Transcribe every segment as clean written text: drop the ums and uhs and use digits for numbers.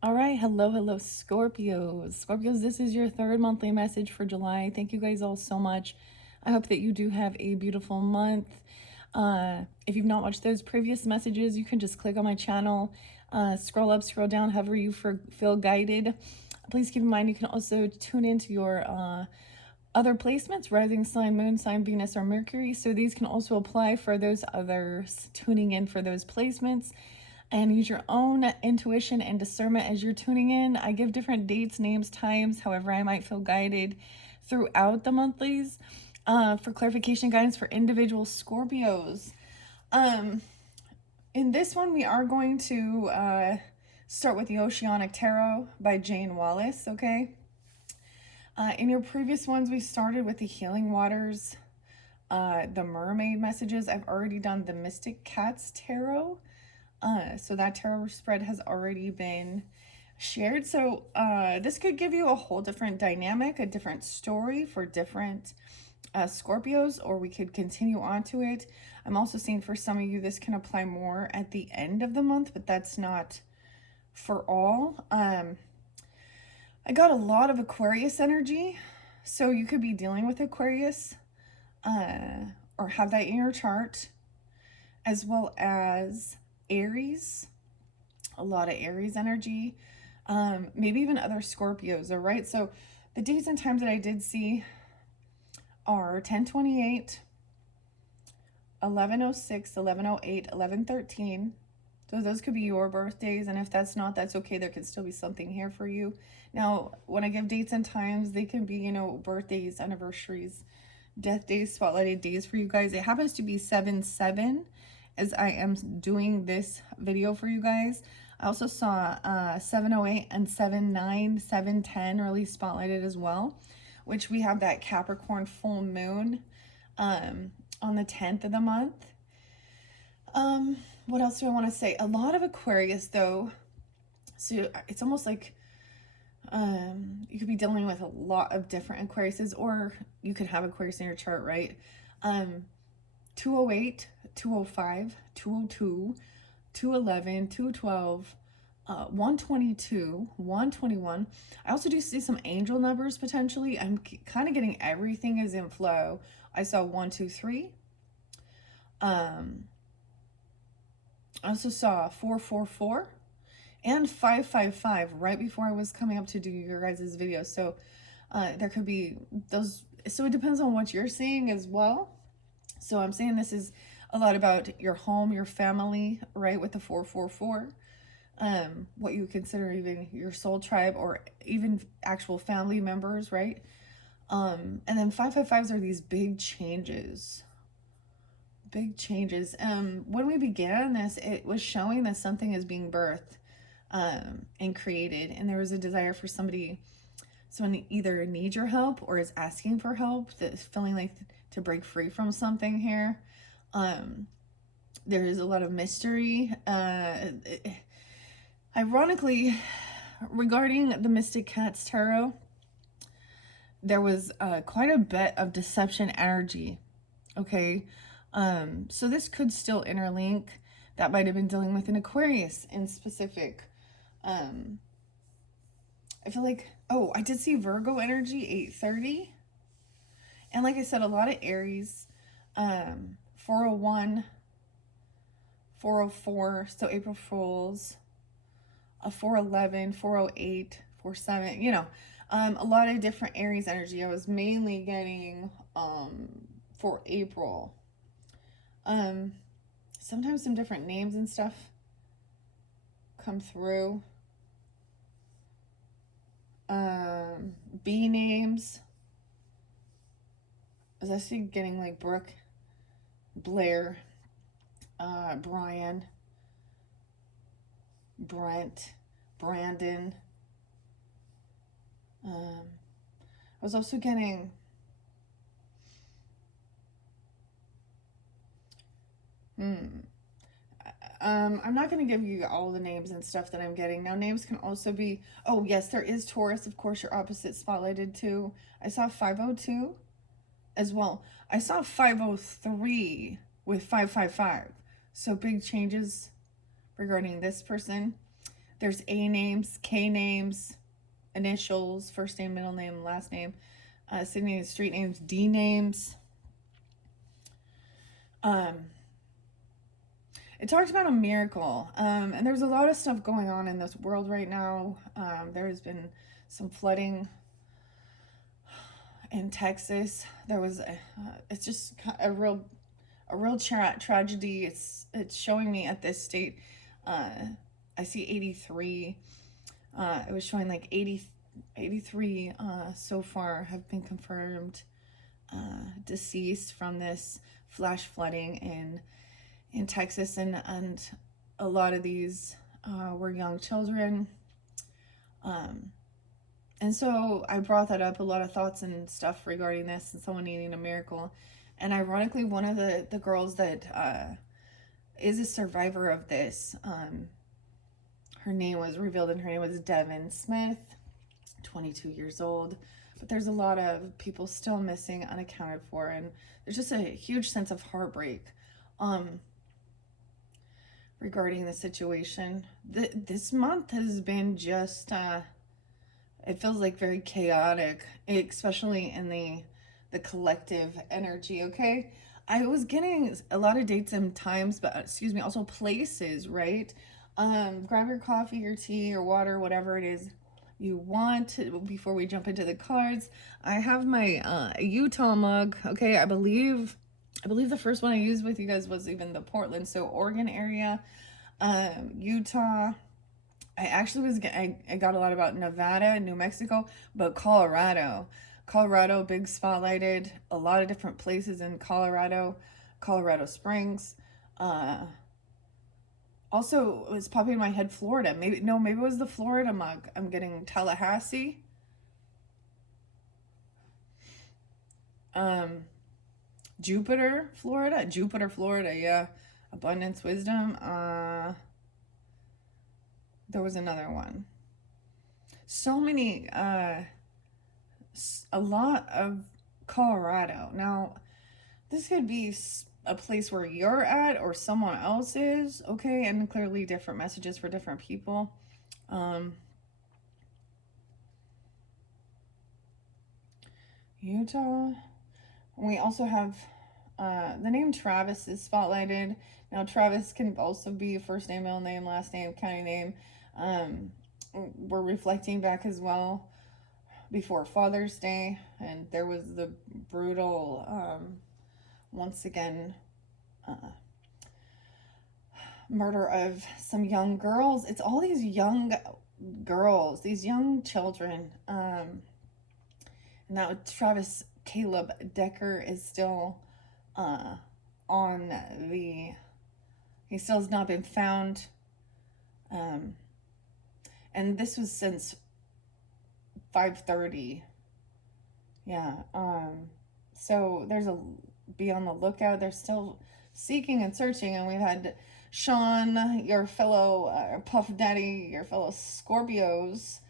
All right, hello, Scorpios. Scorpios, this is your third monthly message for July. Thank you guys all so much. I hope that you do have a beautiful month. If you've not watched those previous messages, you can just click on my channel, scroll up, scroll down, however you feel guided. Please keep in mind you can also tune into your other placements, rising sign, moon sign, Venus, or Mercury. So these can also apply for those others tuning in for those placements. And use your own intuition and discernment as you're tuning in. I give different dates, names, times, however I might feel guided throughout the monthlies for clarification guidance for individual Scorpios. In this one, we are going to start with the Oceanic Tarot by Jane Wallace, okay? In your previous ones, we started with the Healing Waters, the Mermaid messages. I've already done the Mystic Cats Tarot. So that tarot spread has already been shared. So this could give you a whole different dynamic, a different story for different Scorpios, or we could continue on to it. I'm also seeing for some of you this can apply more at the end of the month, but that's not for all. I got a lot of Aquarius energy, so you could be dealing with Aquarius or have that in your chart, as well as Aries, a lot of Aries energy, maybe even other Scorpios, all right? So the dates and times that I did see are 10/28, 11/06, 11/08, 11/13. So those could be your birthdays, and if that's not, that's okay. There could still be something here for you. Now, when I give dates and times, they can be, you know, birthdays, anniversaries, death days, spotlighted days for you guys. It happens to be 7/7 as I am doing this video for you guys. I also saw 7/08 and 7/9, 7/10 really spotlighted as well, which we have that Capricorn full moon on the 10th of the month. What else do I want to say? A lot of Aquarius though, so it's almost like you could be dealing with a lot of different Aquariuses, or you could have Aquarius in your chart, right? 208, 205, 202, 211, 212, 122, 121. I also do see some angel numbers potentially. I'm kind of getting everything is in flow. I saw 123. I also saw 444 and 555 right before I was coming up to do your guys' video. So there could be those. So it depends on what you're seeing as well. So I'm saying this is a lot about your home, your family, right, with the 444. What you consider even your soul tribe or even actual family members, right? And then 555s are these big changes. Big changes. When we began this, it was showing that something is being birthed and created, and there was a desire for someone either needs your help or is asking for help, that's feeling like to break free from something here. There is a lot of mystery. Ironically, regarding the Mystic Cats Tarot, there was quite a bit of deception energy, okay? So this could still interlink. That might have been dealing with an Aquarius in specific. I feel like, oh, I did see Virgo energy, 8:30. And like I said, a lot of Aries, 401, 404, so April Fools, 411, 408, 47, you know, a lot of different Aries energy. I was mainly getting for April. Sometimes some different names and stuff come through. B names. I was actually getting like Brooke, Blair, Brian, Brent, Brandon. I was also getting I'm not going to give you all the names and stuff that I'm getting. Now, names can also be, oh, yes, there is Taurus. Of course, your opposite spotlighted too. I saw 502 as well. I saw 503 with 555. So big changes regarding this person. There's A names, K names, initials, first name, middle name, last name, city names, street names, D names. It talks about a miracle, and there's a lot of stuff going on in this world right now. There has been some flooding in Texas. There was it's just a real tragedy. It's showing me at this state. I see 83. It was showing like 83 so far have been confirmed deceased from this flash flooding in Texas, and a lot of these were young children. And so I brought that up, a lot of thoughts and stuff regarding this and someone needing a miracle. And ironically, one of the girls that is a survivor of this, her name was revealed, and her name was Devin Smith, 22 years old. But there's a lot of people still missing, unaccounted for, and there's just a huge sense of heartbreak regarding the situation. This month has been just, it feels like very chaotic, especially in the collective energy, okay? I was getting a lot of dates and times, but also places, right? Grab your coffee, your tea, or water, whatever it is you want. Before we jump into the cards, I have my Utah mug, okay? I believe the first one I used with you guys was even the Portland, so Oregon area, Utah. I actually I got a lot about Nevada, New Mexico, but Colorado, big spotlighted, a lot of different places in Colorado Springs. Also, it was popping in my head, Florida. Maybe it was the Florida mug. I'm getting Tallahassee. Jupiter, Florida, yeah. Abundance, wisdom. There was another one. So many, a lot of Colorado. Now, this could be a place where you're at or someone else is, okay? And clearly different messages for different people. Utah. We also have the name Travis is spotlighted. Now, Travis can also be first name, middle name, last name, county name. We're reflecting back as well before Father's Day, and there was the brutal, once again, murder of some young girls. It's all these young girls, these young children. And now Travis Caleb Decker is still on the, he still has not been found. And this was since 5:30. Yeah. So be on the lookout. They're still seeking and searching, and we've had Sean, your fellow Puff Daddy, your fellow Scorpios,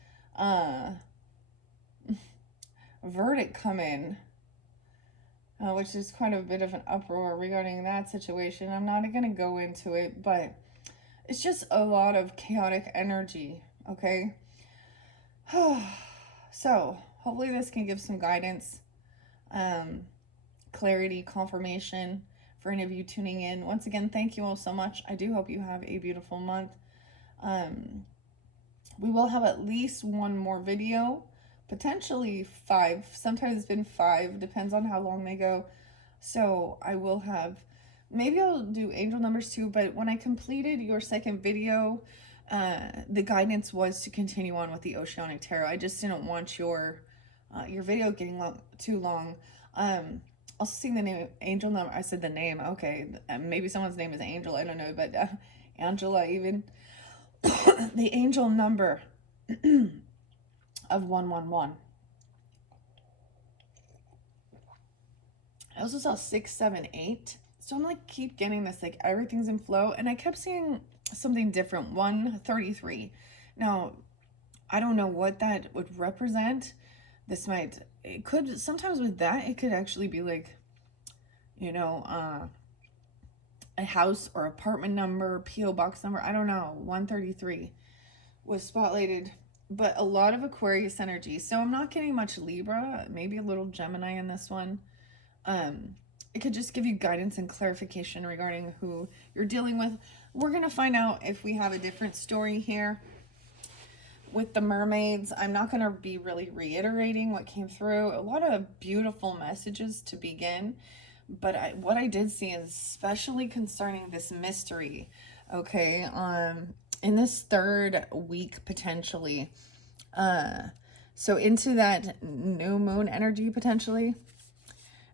verdict come in, which is quite a bit of an uproar regarding that situation. I'm not going to go into it, but it's just a lot of chaotic energy, okay? So, hopefully this can give some guidance, clarity, confirmation for any of you tuning in. Once again, thank you all so much. I do hope you have a beautiful month. We will have at least one more video, potentially 5. Sometimes it's been 5, depends on how long they go. So I will have, maybe I'll do angel numbers too, but when I completed your second video, the guidance was to continue on with the Oceanic Tarot. I just didn't want your video getting too long. Also seeing the name, angel number, I said the name, okay, maybe someone's name is Angel, I don't know, but Angela even. The angel number of 111. I also saw 678. So I'm like, keep getting this, like everything's in flow. And I kept seeing something different, 133. Now, I don't know what that would represent. It could, sometimes with that, it could actually be like, you know, a house or apartment number, P.O. box number. I don't know, 133. was spotlighted, but a lot of Aquarius energy. So I'm not getting much Libra, maybe a little Gemini in this one. It could just give you guidance and clarification regarding who you're dealing with. We're going to find out if we have a different story here. With the mermaids, I'm not going to be really reiterating what came through. A lot of beautiful messages to begin. But what I did see is especially concerning this mystery, okay, in this third week potentially. So into that new moon energy potentially.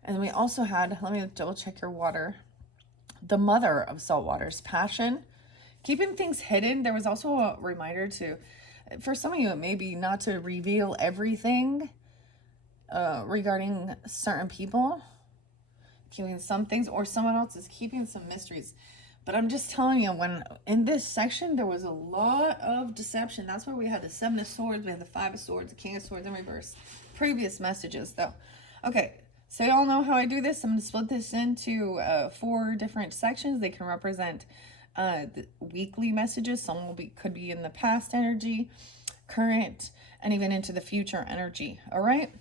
And we also had, let me double check your water, the mother of salt waters, passion, keeping things hidden. There was also a reminder to, for some of you, it may be not to reveal everything regarding certain people, keeping some things, or someone else is keeping some mysteries. But I'm just telling you, when in this section, there was a lot of deception. That's why we had the Seven of Swords, we had the Five of Swords, the King of Swords in reverse. Previous messages, though. Okay, so y'all know how I do this. I'm going to split this into 4 different sections. They can represent the weekly messages. Some could be in the past energy, current, and even into the future energy. All right?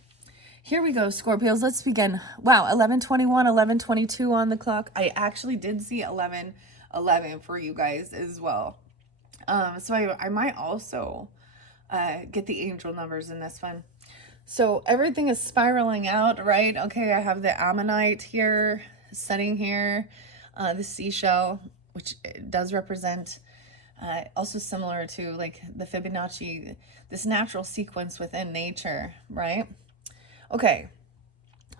Here we go, Scorpios. Let's begin. Wow, 11:21, 11:22 on the clock. I actually did see 11:11 for you guys as well. So I might also get the angel numbers in this one. So everything is spiraling out, right? Okay, I have the ammonite here, setting here, the seashell, which does represent also similar to like the Fibonacci, this natural sequence within nature, right? Okay,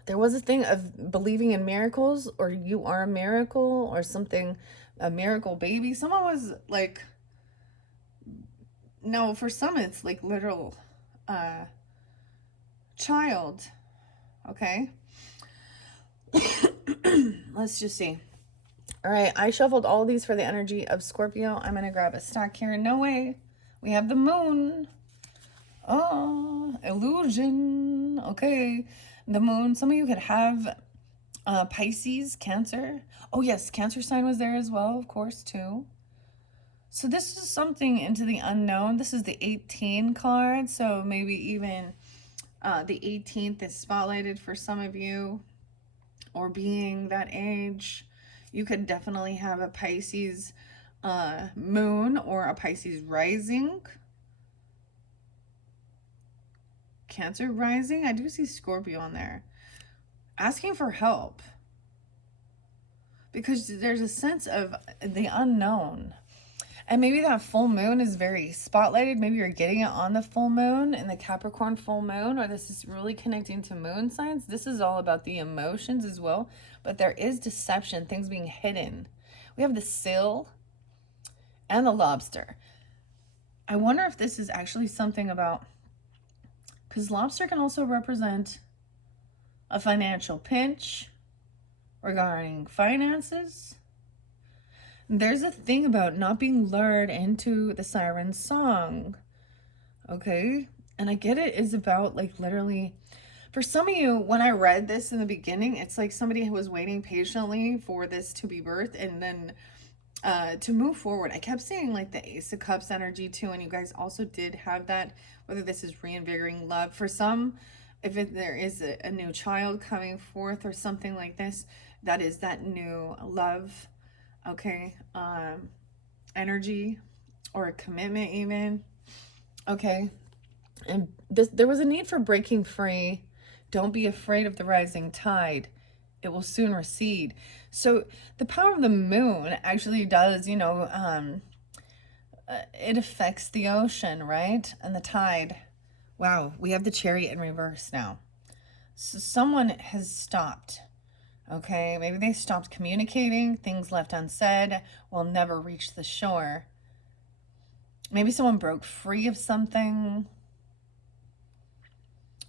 there was a thing of believing in miracles, or you are a miracle, or something, a miracle baby. Someone was like, no, for some it's like literal child. Okay. Let's just see. All right, I shuffled all these for the energy of Scorpio. I'm going to grab a stack here. No way. We have the moon. Oh, illusion. Okay. The moon. Some of you could have Pisces, Cancer. Oh, yes. Cancer sign was there as well, of course, too. So this is something into the unknown. This is the 18 card. So maybe even the 18th is spotlighted for some of you, or being that age. You could definitely have a Pisces moon or a Pisces rising. Cancer rising. I do see Scorpio on there. Asking for help. Because there's a sense of the unknown. And maybe that full moon is very spotlighted. Maybe you're getting it on the full moon, in the Capricorn full moon, or this is really connecting to moon signs. This is all about the emotions as well. But there is deception, things being hidden. We have the seal and the lobster. I wonder if this is actually something about, because lobster can also represent a financial pinch regarding finances. There's a thing about not being lured into the siren song. Okay? And I get it is about like literally, for some of you, when I read this in the beginning, it's like somebody was waiting patiently for this to be birthed and then to move forward. I kept seeing like the Ace of Cups energy too, and you guys also did have that, whether this is reinvigorating love. For some, if there is a new child coming forth or something like this, that is that new love, okay, energy, or a commitment even, okay. And there was a need for breaking free. Don't be afraid of the rising tide. It will soon recede. So the power of the moon actually does, you know, it affects the ocean, right? And the tide. Wow, we have the Chariot in reverse now. So someone has stopped. Okay, maybe they stopped communicating. Things left unsaid will never reach the shore. Maybe someone broke free of something.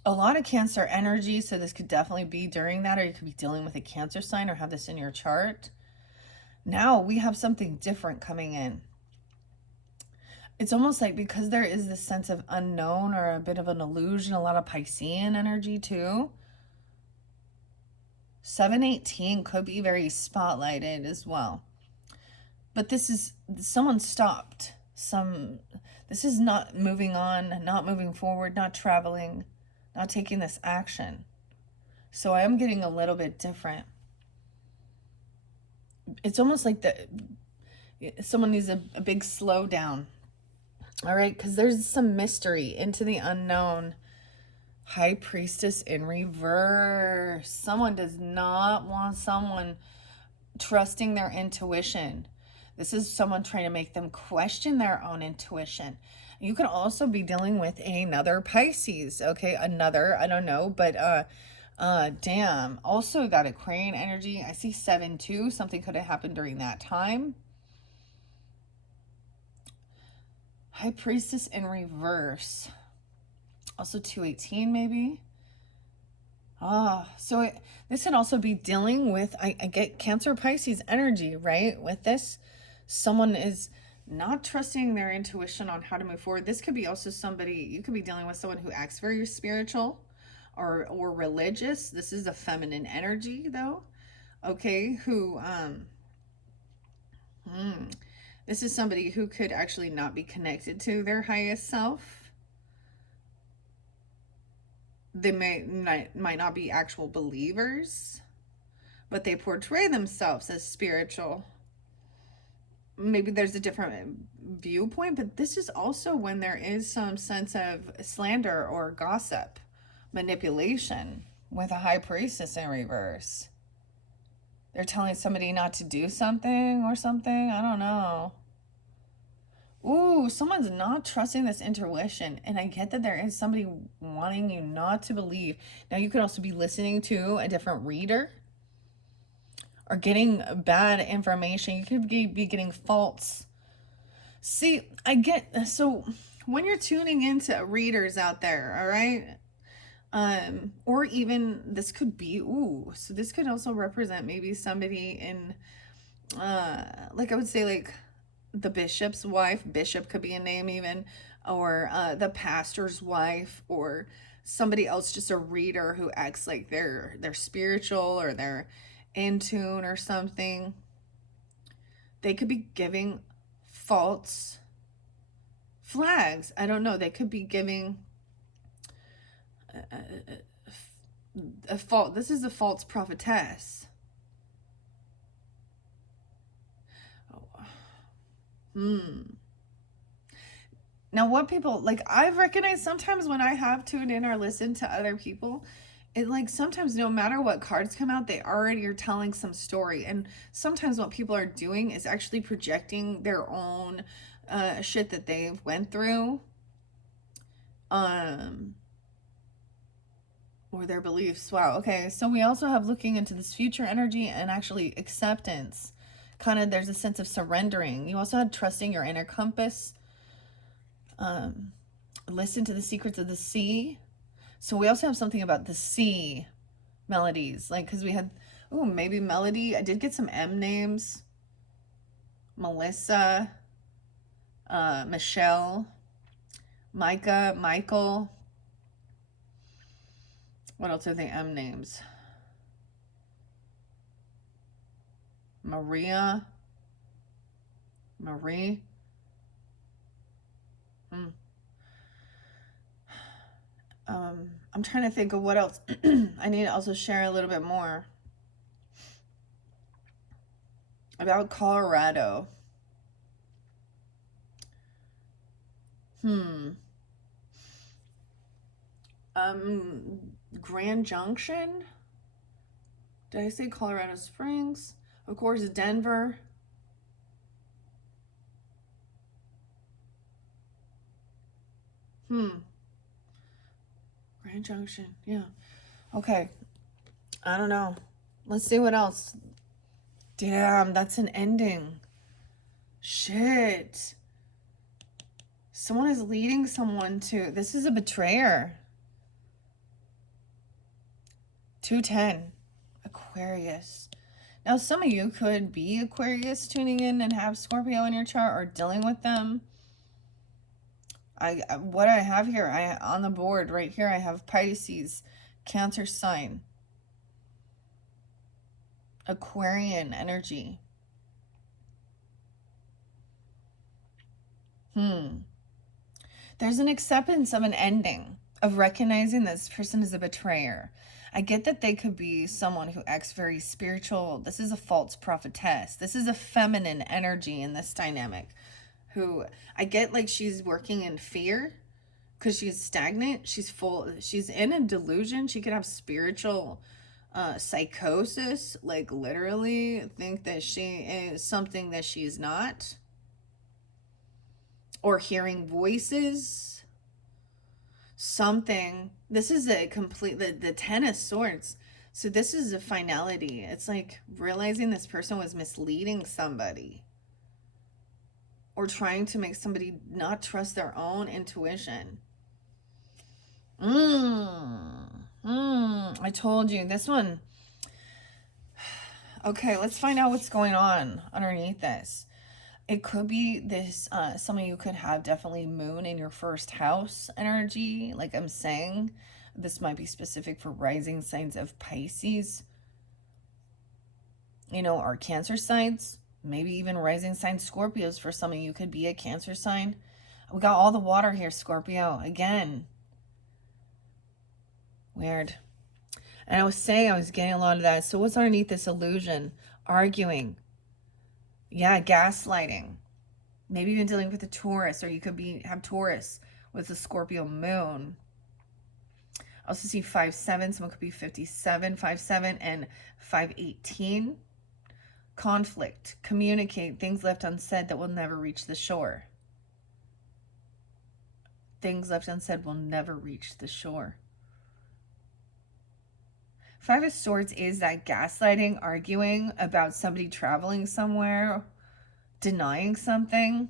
A lot of Cancer energy, so this could definitely be during that, or you could be dealing with a Cancer sign or have this in your chart. Now we have something different coming in. It's almost like because there is this sense of unknown or a bit of an illusion, a lot of Piscean energy too. 718 could be very spotlighted as well. But this is, someone stopped. This is not moving on, not moving forward, not traveling, not taking this action. So I am getting a little bit different. It's almost like someone needs a big slowdown. All right, because there's some mystery into the unknown. High Priestess in reverse. Someone does not want someone trusting their intuition. This is someone trying to make them question their own intuition. You could also be dealing with another Pisces, okay? Another, I don't know, but damn. Also got Aquarian energy. I see 7-2. Something could have happened during that time. High Priestess in reverse. Also 218 maybe. So this could also be dealing with, I get Cancer Pisces energy, right? With this, someone is not trusting their intuition on how to move forward. This could be also somebody, you could be dealing with someone who acts very spiritual or religious. This is a feminine energy though. Okay, who this is somebody who could actually not be connected to their highest self. They might not be actual believers, but they portray themselves as spiritual. Maybe there's a different viewpoint, but this is also when there is some sense of slander or gossip, manipulation with a High Priestess in reverse. They're telling somebody not to do something or something. I don't know. Ooh, someone's not trusting this intuition. And I get that there is somebody wanting you not to believe. Now, you could also be listening to a different reader or getting bad information. You could be getting false. See, so when you're tuning into readers out there, all right? Or even this could be, so this could also represent maybe somebody in, like I would say, like the bishop's wife. Bishop could be a name even, or the pastor's wife, or somebody else, just a reader who acts like they're spiritual or they're in tune or something. They could be giving false flags. I don't know. They could be giving this is a false prophetess. Now, what people, like, I've recognized sometimes when I have tuned in or listened to other people, it, like, sometimes no matter what cards come out, they already are telling some story. And sometimes what people are doing is actually projecting their own shit that they've went through. Or their beliefs. Wow. Okay. So we also have looking into this future energy and actually acceptance. Kind of, there's a sense of surrendering. You also had trusting your inner compass. Listen to the secrets of the sea. So we also have something about the sea melodies. Like, because we had, maybe Melody. I did get some M names. Melissa. Michelle. Micah. Michael. What else are the M names? Maria. Marie. I'm trying to think of what else. I need to also share a little bit more about Colorado. Grand Junction. Did I say Colorado Springs? Of course, Denver. Grand Junction. Yeah. Okay. I don't know. Let's see what else. Damn, that's an ending. Shit. Someone is leading someone to... This is a betrayer. 210. Aquarius. Now, some of you could be Aquarius tuning in and have Scorpio in your chart or dealing with them. What I have here, on the board right here, I have Pisces, Cancer sign, Aquarian energy. There's an acceptance of an ending, of recognizing this person is a betrayer. I get that they could be someone who acts very spiritual. This is a false prophetess. This is a feminine energy in this dynamic. Who I get like she's working in fear because she's stagnant. She's in a delusion. She could have spiritual psychosis, like literally think that she is something that she's not. Or hearing voices, something. This is a complete, the 10 of swords. So this is a finality. It's like realizing this person was misleading somebody. Or trying to make somebody not trust their own intuition. I told you, this one. Okay, let's find out what's going on underneath this. It could be this, some of you could have definitely moon in your first house energy. Like I'm saying, this might be specific for rising signs of Pisces, you know, or Cancer signs. Maybe even rising sign Scorpios for some of you could be a Cancer sign. We got all the water here, Scorpio, again. Weird. And I was saying I was getting a lot of that. So what's underneath this illusion? Arguing. Yeah, gaslighting. Maybe even dealing with a Taurus, or you could have Taurus with the Scorpio moon. I also see 5-7. Someone could be 57, 5-7, and 5-18. Conflict. Communicate. Things left unsaid that will never reach the shore. Things left unsaid will never reach the shore. 5 of Swords is that gaslighting, arguing about somebody traveling somewhere, denying something.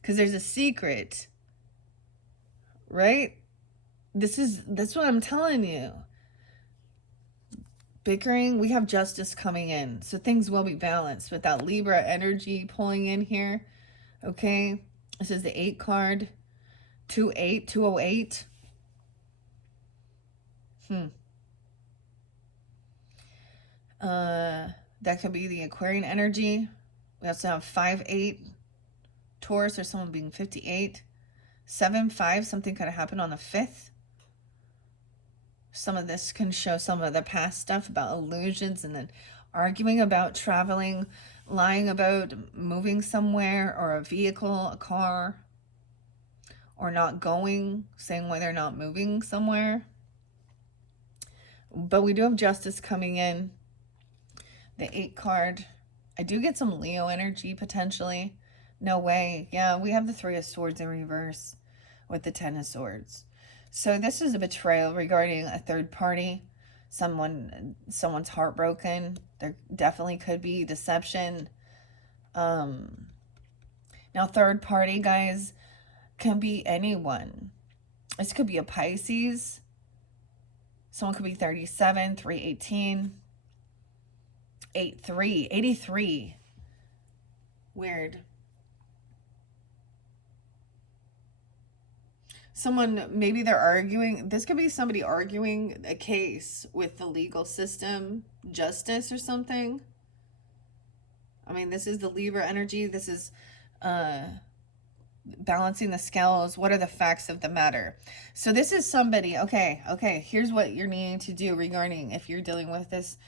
Because there's a secret, right? That's what I'm telling you. Bickering, we have justice coming in. So things will be balanced with that Libra energy pulling in here. Okay. This is the 8 card. 2-8, 208. That could be the Aquarian energy. We also have 5-8 Taurus, or someone being 58. 7-5, something could have happened on the 5th. Some of this can show some of the past stuff about illusions, and then arguing about traveling, lying about moving somewhere, or a vehicle, a car, or not going, saying why they're not moving somewhere. But we do have justice coming in. The 8 card. I do get some Leo energy potentially. No way. Yeah, we have the 3 of Swords in reverse with the 10 of Swords. So this is a betrayal regarding a third party. Someone's heartbroken. There definitely could be deception. Now third party, guys, can be anyone. This could be a Pisces. Someone could be 37, 318. 83, 83. Weird. Someone, maybe they're arguing. This could be somebody arguing a case with the legal system, justice or something. I mean, this is the Libra energy. This is balancing the scales. What are the facts of the matter? So this is somebody, okay, here's what you're needing to do regarding if you're dealing with this,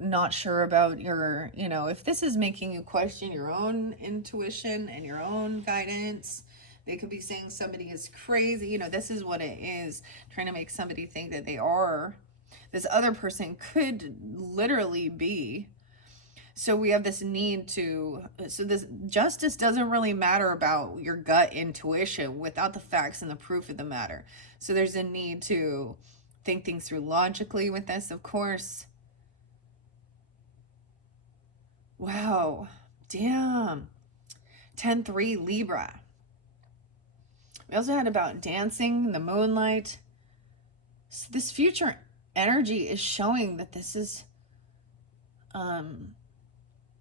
not sure about your, you know, if this is making you question your own intuition and your own guidance. They could be saying somebody is crazy. You know, this is what it is, trying to make somebody think that they are. This other person could literally be. So we have this need to, so this justice doesn't really matter about your gut intuition without the facts and the proof of the matter. So there's a need to think things through logically with this, of course. Wow. Damn. 10-3 Libra. We also had about dancing in the moonlight. So this future energy is showing that this is,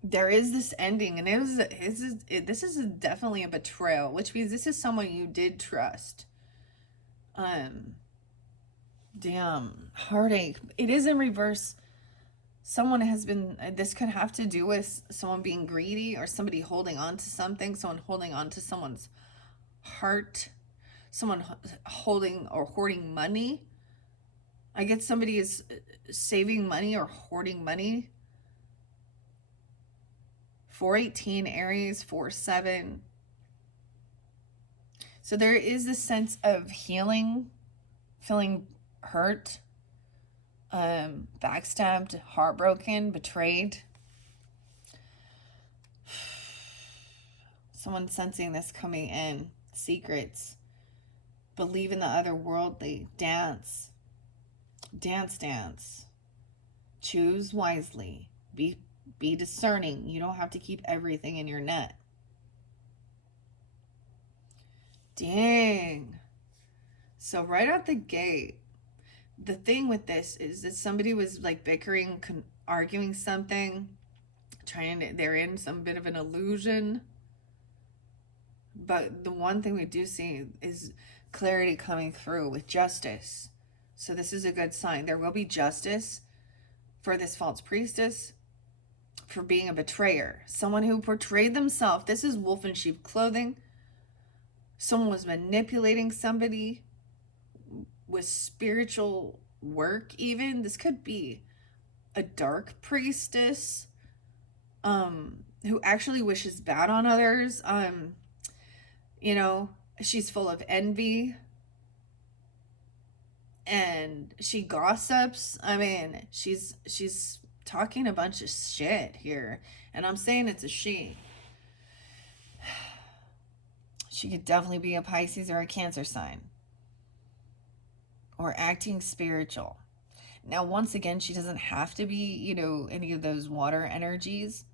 there is this ending, and this is definitely a betrayal, which means this is someone you did trust. Damn, heartache. It is in reverse. Someone has been, this could have to do with someone being greedy or somebody holding on to something, someone holding on to someone's heart, someone holding or hoarding money. I get somebody is saving money or hoarding money. 418 Aries, 4-7. So there is a sense of healing, feeling hurt, backstabbed, heartbroken, betrayed. Someone sensing this coming in. Secrets. Believe in the otherworldly. Dance. Dance. Choose wisely. Be discerning. You don't have to keep everything in your net. Dang. So right out the gate, the thing with this is that somebody was like bickering, arguing something, they're in some bit of an illusion. But the one thing we do see is clarity coming through with justice. So this is a good sign. There will be justice for this false priestess for being a betrayer. Someone who portrayed themselves. This is wolf in sheep clothing. Someone was manipulating somebody with spiritual work even. This could be a dark priestess who actually wishes bad on others. You know, she's full of envy and she gossips. I mean, she's talking a bunch of shit here, and I'm saying it's a she. She could definitely be a Pisces or a Cancer sign, or acting spiritual. Now, once again, she doesn't have to be, you know, any of those water energies,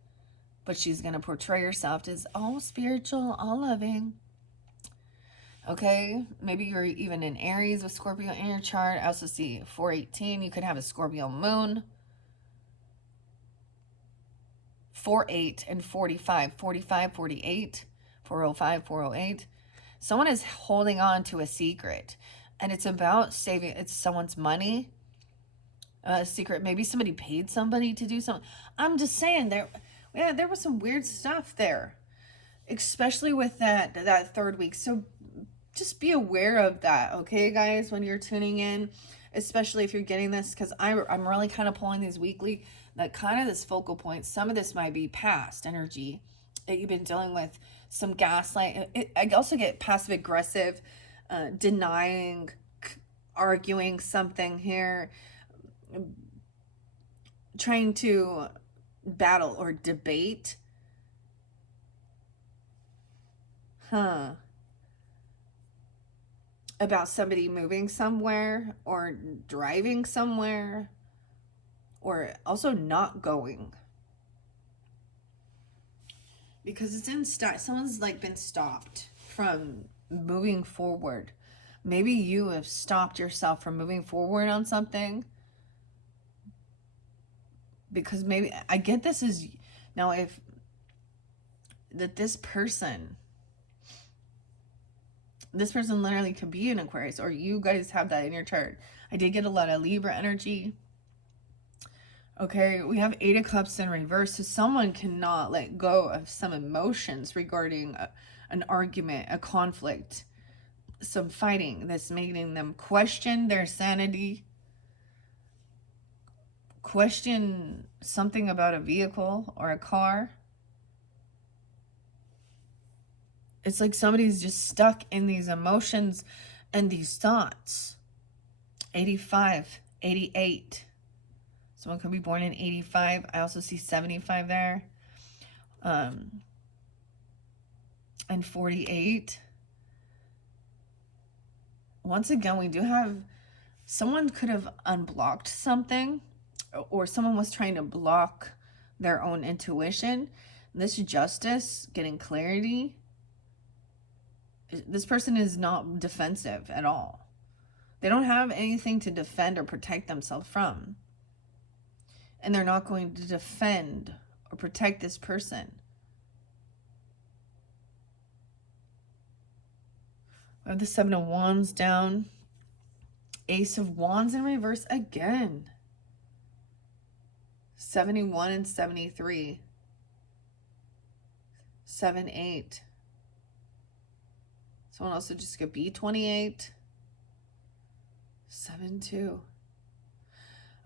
but she's going to portray herself as all spiritual, all loving. Okay, maybe you're even in Aries with Scorpio in your chart. I also see 418. You could have a Scorpio moon. 48 and 45, 45, 48, 405, 408. Someone is holding on to a secret, and it's about saving. It's someone's money. A secret. Maybe somebody paid somebody to do something. I'm just saying there was some weird stuff there, especially with that third week. So just be aware of that, okay, guys, when you're tuning in, especially if you're getting this, because I'm really kind of pulling these weekly, that kind of this focal point. Some of this might be past energy that you've been dealing with, some gaslight. I also get passive aggressive, denying, arguing something here, trying to battle or debate. About somebody moving somewhere or driving somewhere, or also not going. Because it's in someone's like been stopped from moving forward. Maybe you have stopped yourself from moving forward on something. Because maybe, I get this is, now if, that this person literally could be an Aquarius, or you guys have that in your chart. I did get a lot of Libra energy. Okay, we have 8 of Cups in reverse, so someone cannot let go of some emotions regarding an argument, a conflict, some fighting that's making them question their sanity, question something about a vehicle or a car. It's like somebody's just stuck in these emotions and these thoughts. 85, 88. Someone could be born in 85. I also see 75 there. And 48. Once again, we do have, someone could have unblocked something, or someone was trying to block their own intuition. This justice, getting clarity. This person is not defensive at all. They don't have anything to defend or protect themselves from. And they're not going to defend or protect this person. We have the 7 of Wands down. Ace of Wands in reverse again. 71 and 73. 7, 8. Someone also just could be 28. 7-2.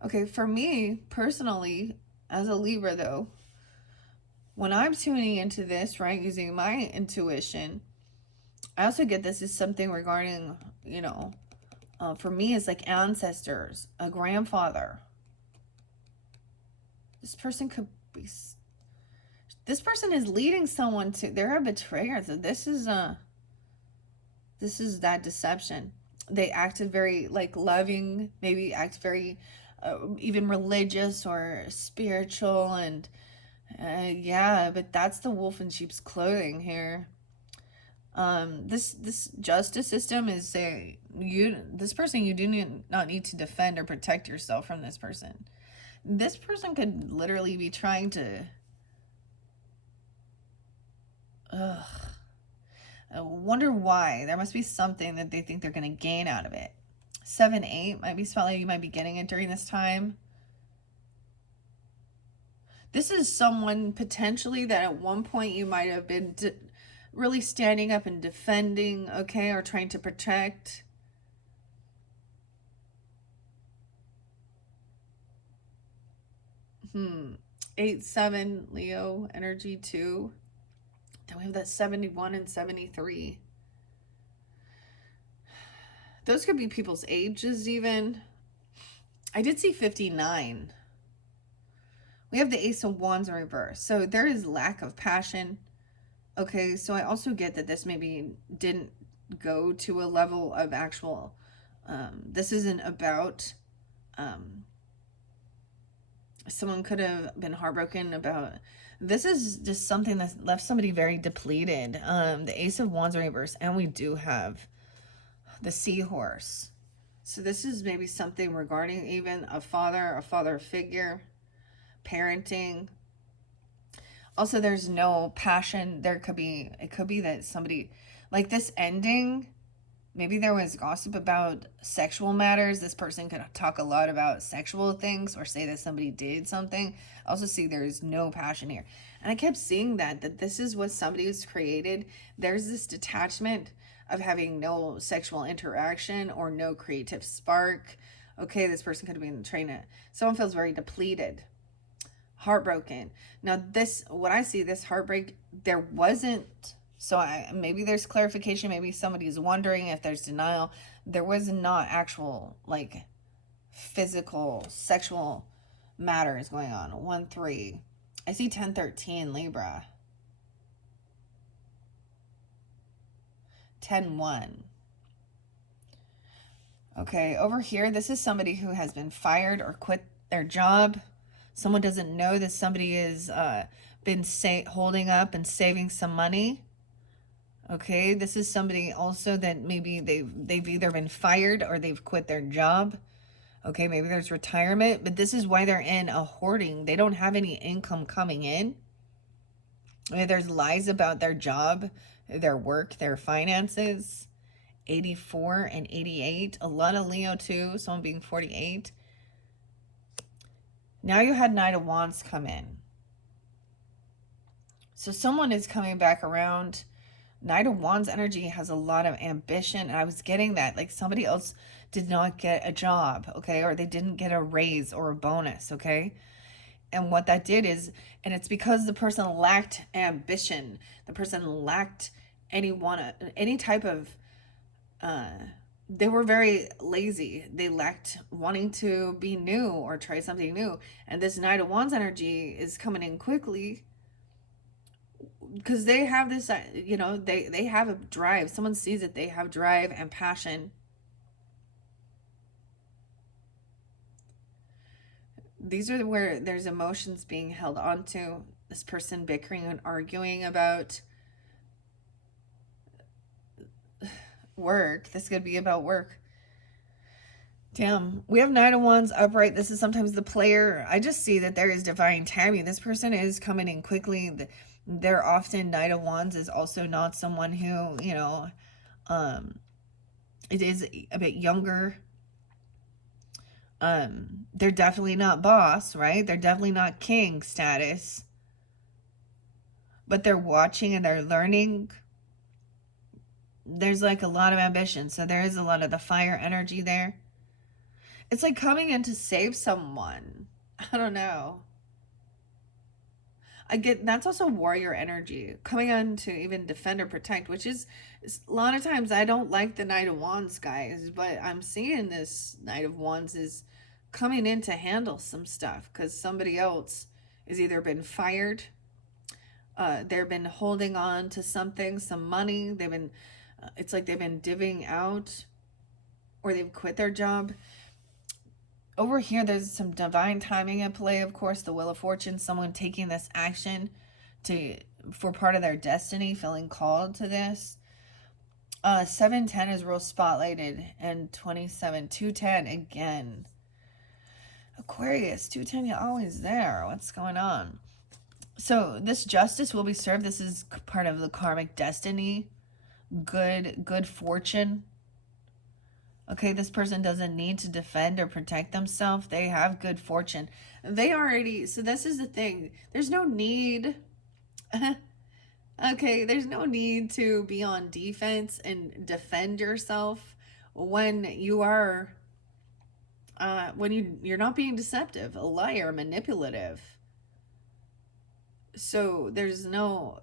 Okay, for me personally, as a Libra though, when I'm tuning into this, right, using my intuition, I also get this is something regarding, for me, it's like ancestors, a grandfather. This person could be, this person is leading someone to, they're a betrayer. So this is that deception. They acted very like loving, maybe act very even religious or spiritual, and yeah, but that's the wolf in sheep's clothing here. This justice system is this person, you do not need to defend or protect yourself from this person. This person could literally be trying to I wonder why. There must be something that they think they're going to gain out of it. 7-8 might be spotlight. You might be getting it during this time. This is someone potentially that at one point you might have been really standing up and defending, okay, or trying to protect. Hmm. 8-7 Leo energy too. Then we have that 71 and 73. Those could be people's ages even. I did see 59. We have the Ace of Wands in reverse. So there is lack of passion. Okay, so I also get that this maybe didn't go to a level of actual, this isn't about, someone could have been heartbroken about, this is just something that's left somebody very depleted. The Ace of Wands in reverse, and we do have the Seahorse. So this is maybe something regarding even a father figure, parenting. Also, there's no passion. It could be that somebody, like this ending, maybe there was gossip about sexual matters. This person could talk a lot about sexual things or say that somebody did something. I also see there's no passion here. And I kept seeing that this is what somebody has created. There's this detachment of having no sexual interaction or no creative spark. Okay, this person could have been trained. Someone feels very depleted, heartbroken. Now this, what I see, this heartbreak, there wasn't, so maybe there's clarification, maybe somebody's wondering if there's denial. There was not actual like physical sexual matters going on. 1-3. I see 10-13 Libra. 10-1. Okay, over here, this is somebody who has been fired or quit their job. Someone doesn't know that somebody has been holding up and saving some money. Okay, this is somebody also that maybe they've either been fired or they've quit their job. Okay, maybe there's retirement, but this is why they're in a hoarding. They don't have any income coming in. There's lies about their job, their work, their finances. 84 and 88. A lot of Leo too, someone being 48. Now you had Knight of Wands come in. So someone is coming back around. Knight of Wands energy has a lot of ambition. And I was getting that. Like somebody else did not get a job, okay? Or they didn't get a raise or a bonus, okay? And what that did is, and it's because the person lacked ambition. The person lacked any type of, they were very lazy. They lacked wanting to be new or try something new. And this Knight of Wands energy is coming in quickly because they have this, they have a drive. Someone sees it. They have drive and passion. These are where there's emotions being held onto. This person bickering and arguing about work. This could be about work. Damn, we have Knight of Wands upright. This is sometimes the player. I just see that there is divine timing. This person is coming in quickly. They're often, Knight of Wands is also not someone who, it is a bit younger. They're definitely not boss, right? They're definitely not king status. But they're watching and they're learning. there's like a lot of ambition. So there is a lot of the fire energy there. It's like coming in to save someone. I don't know. I get that's also warrior energy coming on to even defend or protect, which is a lot of times I don't like the Knight of Wands, guys, but I'm seeing this Knight of Wands is coming in to handle some stuff because somebody else has either been fired, they've been holding on to something, some money, they've been, it's like they've been divvying out, or they've quit their job. Over here, there's some divine timing at play, of course, the Wheel of Fortune, someone taking this action to for part of their destiny, feeling called to this. 710 is real spotlighted, and 27, 210 again. Aquarius, 210, you're always there. What's going on? So this justice will be served. This is part of the karmic destiny. Good fortune. Okay, this person doesn't need to defend or protect themselves. They have good fortune. They already, so this is the thing. There's no need, okay, there's no need to be on defense and defend yourself when you are, you're not being deceptive, a liar, manipulative. So there's no,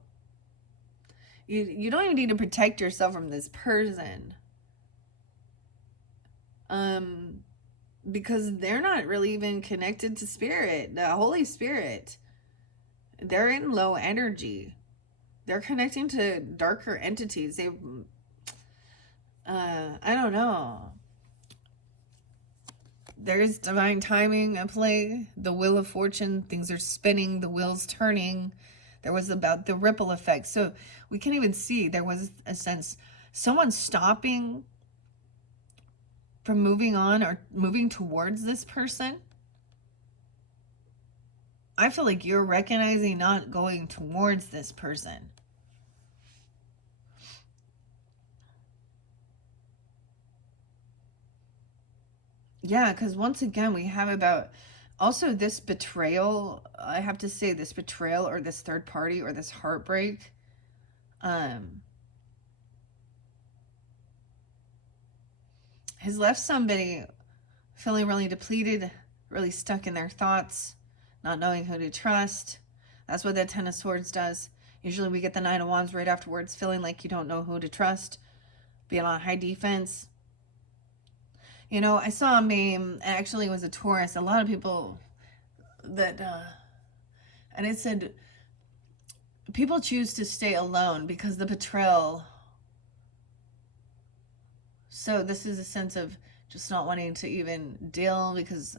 you don't even need to protect yourself from this person. Because they're not really even connected to spirit, the Holy Spirit. They're in low energy. They're connecting to darker entities. They, I don't know. There's divine timing at play. The Wheel of Fortune, things are spinning, the wheel's turning. There was about the ripple effect. So we can even see there was a sense, someone stopping from moving on or moving towards this person. I feel like you're recognizing not going towards this person. Yeah, because once again, we have about also this betrayal. I have to say, this betrayal or this third party or this heartbreak. Has left somebody feeling really depleted, really stuck in their thoughts, not knowing who to trust. That's what that Ten of Swords does. Usually we get the Nine of Wands right afterwards, feeling like you don't know who to trust, being on high defense. You know, I saw a meme, actually it was a Taurus, a lot of people that, and it said, people choose to stay alone because the betrayal. So this is a sense of just not wanting to even deal because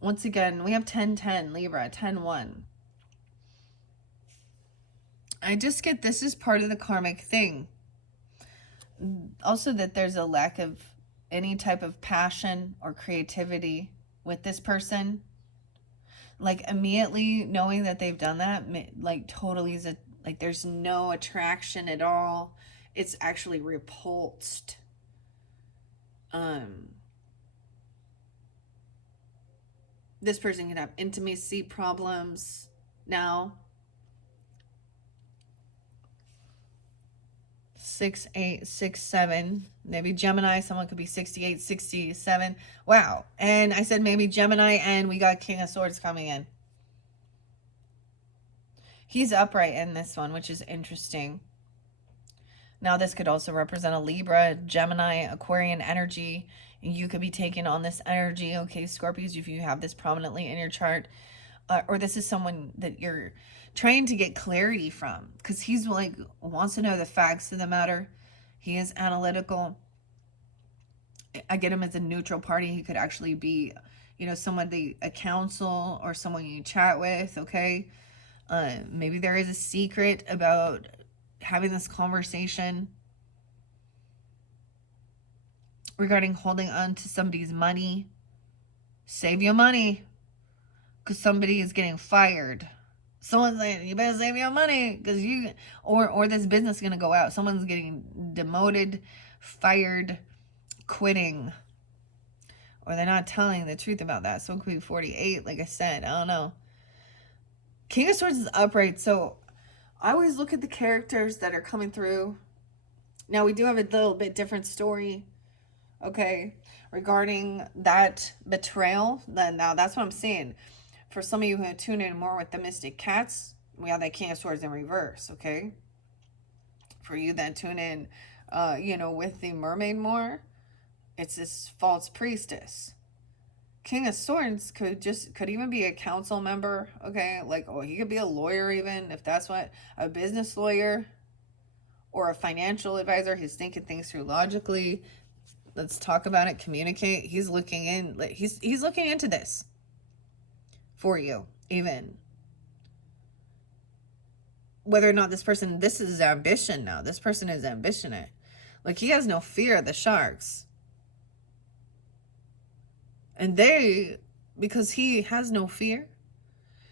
once again, we have 10-10, Libra, 10-1. I just get this is part of the karmic thing. Also that there's a lack of any type of passion or creativity with this person. Like immediately knowing that they've done that, like totally is like there's no attraction at all. It's actually repulsed. This person can have intimacy problems now. 6, 8, 6, 7. Maybe Gemini, someone could be 68, 67. Wow. And I said maybe Gemini, and we got King of Swords coming in. He's upright in this one, which is interesting. Now, this could also represent a Libra, Gemini, Aquarian energy. You could be taking on this energy, okay, Scorpios, if you have this prominently in your chart. Or this is someone that you're trying to get clarity from. Because he's like, wants to know the facts of the matter. He is analytical. I get him as a neutral party. He could actually be, you know, someone, a counsel or someone you chat with, okay? Maybe there is a secret about having this conversation regarding holding on to somebody's money. Save your money because somebody is getting fired. Someone's saying, you better save your money because or this business is going to go out. Someone's getting demoted, fired, quitting, or they're not telling the truth about that. So it could be 48, like I said. I don't know. King of Swords is upright, so I always look at the characters that are coming through. Now, we do have a little bit different story, okay, regarding that betrayal. Now, that's what I'm saying. For some of you who tune in more with the Mystic Cats, we have that King of Swords in reverse, okay? For you that tune in, with the Mermaid more, it's this false priestess. King of Swords could even be a council member, okay? Like, he could be a lawyer even, if that's what, a business lawyer or a financial advisor. He's thinking things through logically. Let's talk about it, communicate. He's looking into this for you, even. Whether or not this is his ambition now. This person is ambitionate. Like, he has no fear of the sharks. And because he has no fear,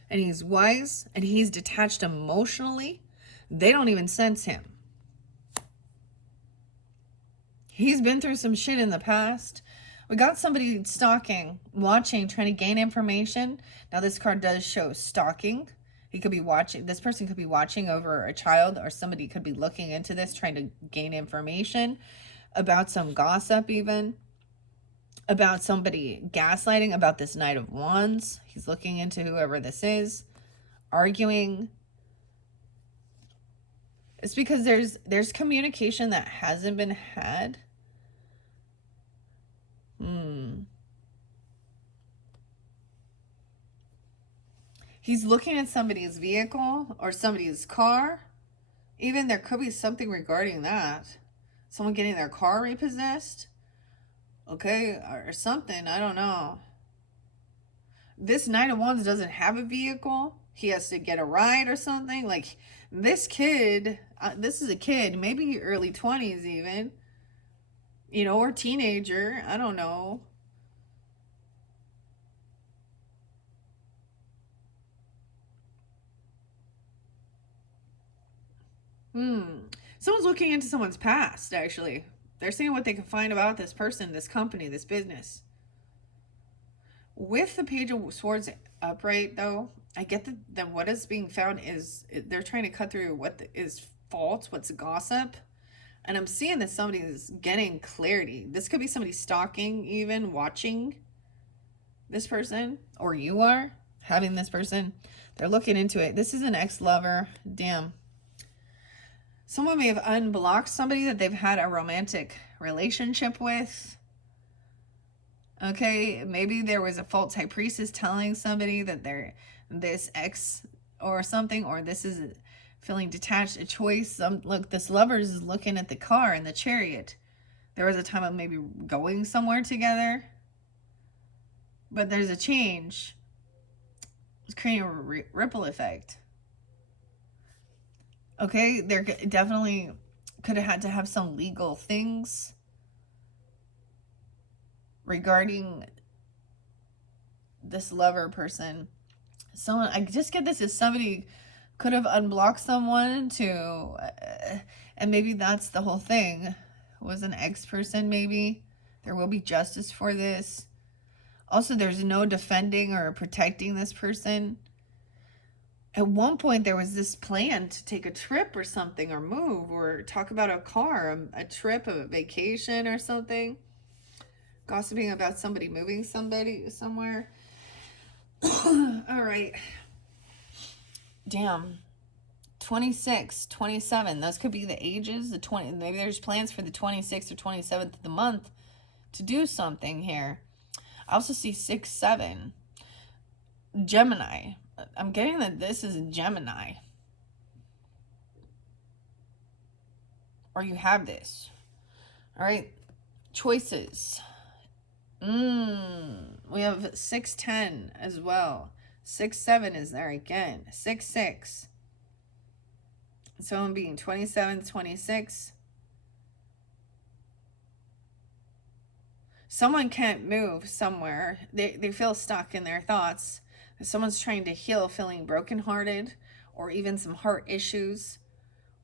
and he's wise, and he's detached emotionally, they don't even sense him. He's been through some shit in the past. We got somebody stalking, watching, trying to gain information. Now, this card does show stalking. This person could be watching over a child, or somebody could be looking into this, trying to gain information about some gossip even. About somebody gaslighting, about this Knight of Wands. He's looking into whoever this is, arguing. It's because there's communication that hasn't been had. He's looking at somebody's vehicle or somebody's car. Even there could be something regarding that. Someone getting their car repossessed. Okay, or something, I don't know. This Knight of Wands doesn't have a vehicle. He has to get a ride or something. Like, this kid, this is a kid, maybe early 20s even. Or teenager, I don't know. Someone's looking into someone's past, actually. They're seeing what they can find about this person, this company, this business. With the Page of Swords upright, though, I get that what is being found is they're trying to cut through what is false, what's gossip. And I'm seeing that somebody is getting clarity. This could be somebody stalking, even watching this person, or you are having this person. They're looking into it. This is an ex-lover. Damn. Someone may have unblocked somebody that they've had a romantic relationship with. Okay, maybe there was a false high priestess telling somebody that they're this ex or something, or this is feeling detached, a choice. Look, this lover is looking at the car and the chariot. There was a time of maybe going somewhere together, but there's a change. It's creating a ripple effect. Okay, there definitely could have had to have some legal things regarding this lover person. Someone, I just get this as somebody could have unblocked someone and maybe that's the whole thing. It was an ex person, maybe. There will be justice for this. Also, there's no defending or protecting this person. At one point, there was this plan to take a trip or something, or move, or talk about a car, a trip, a vacation or something. Gossiping about somebody moving somewhere. All right. Damn. 26, 27. Those could be the ages. Maybe there's plans for the 26th or 27th of the month to do something here. I also see 6, 7. Gemini. I'm getting that this is a Gemini. Or you have this. All right. Choices. We have 6, 10 as well. 6, 7 is there again. 6, 6. Someone being 27, 26. Someone can't move somewhere. They feel stuck in their thoughts. Someone's trying to heal, feeling brokenhearted, or even some heart issues.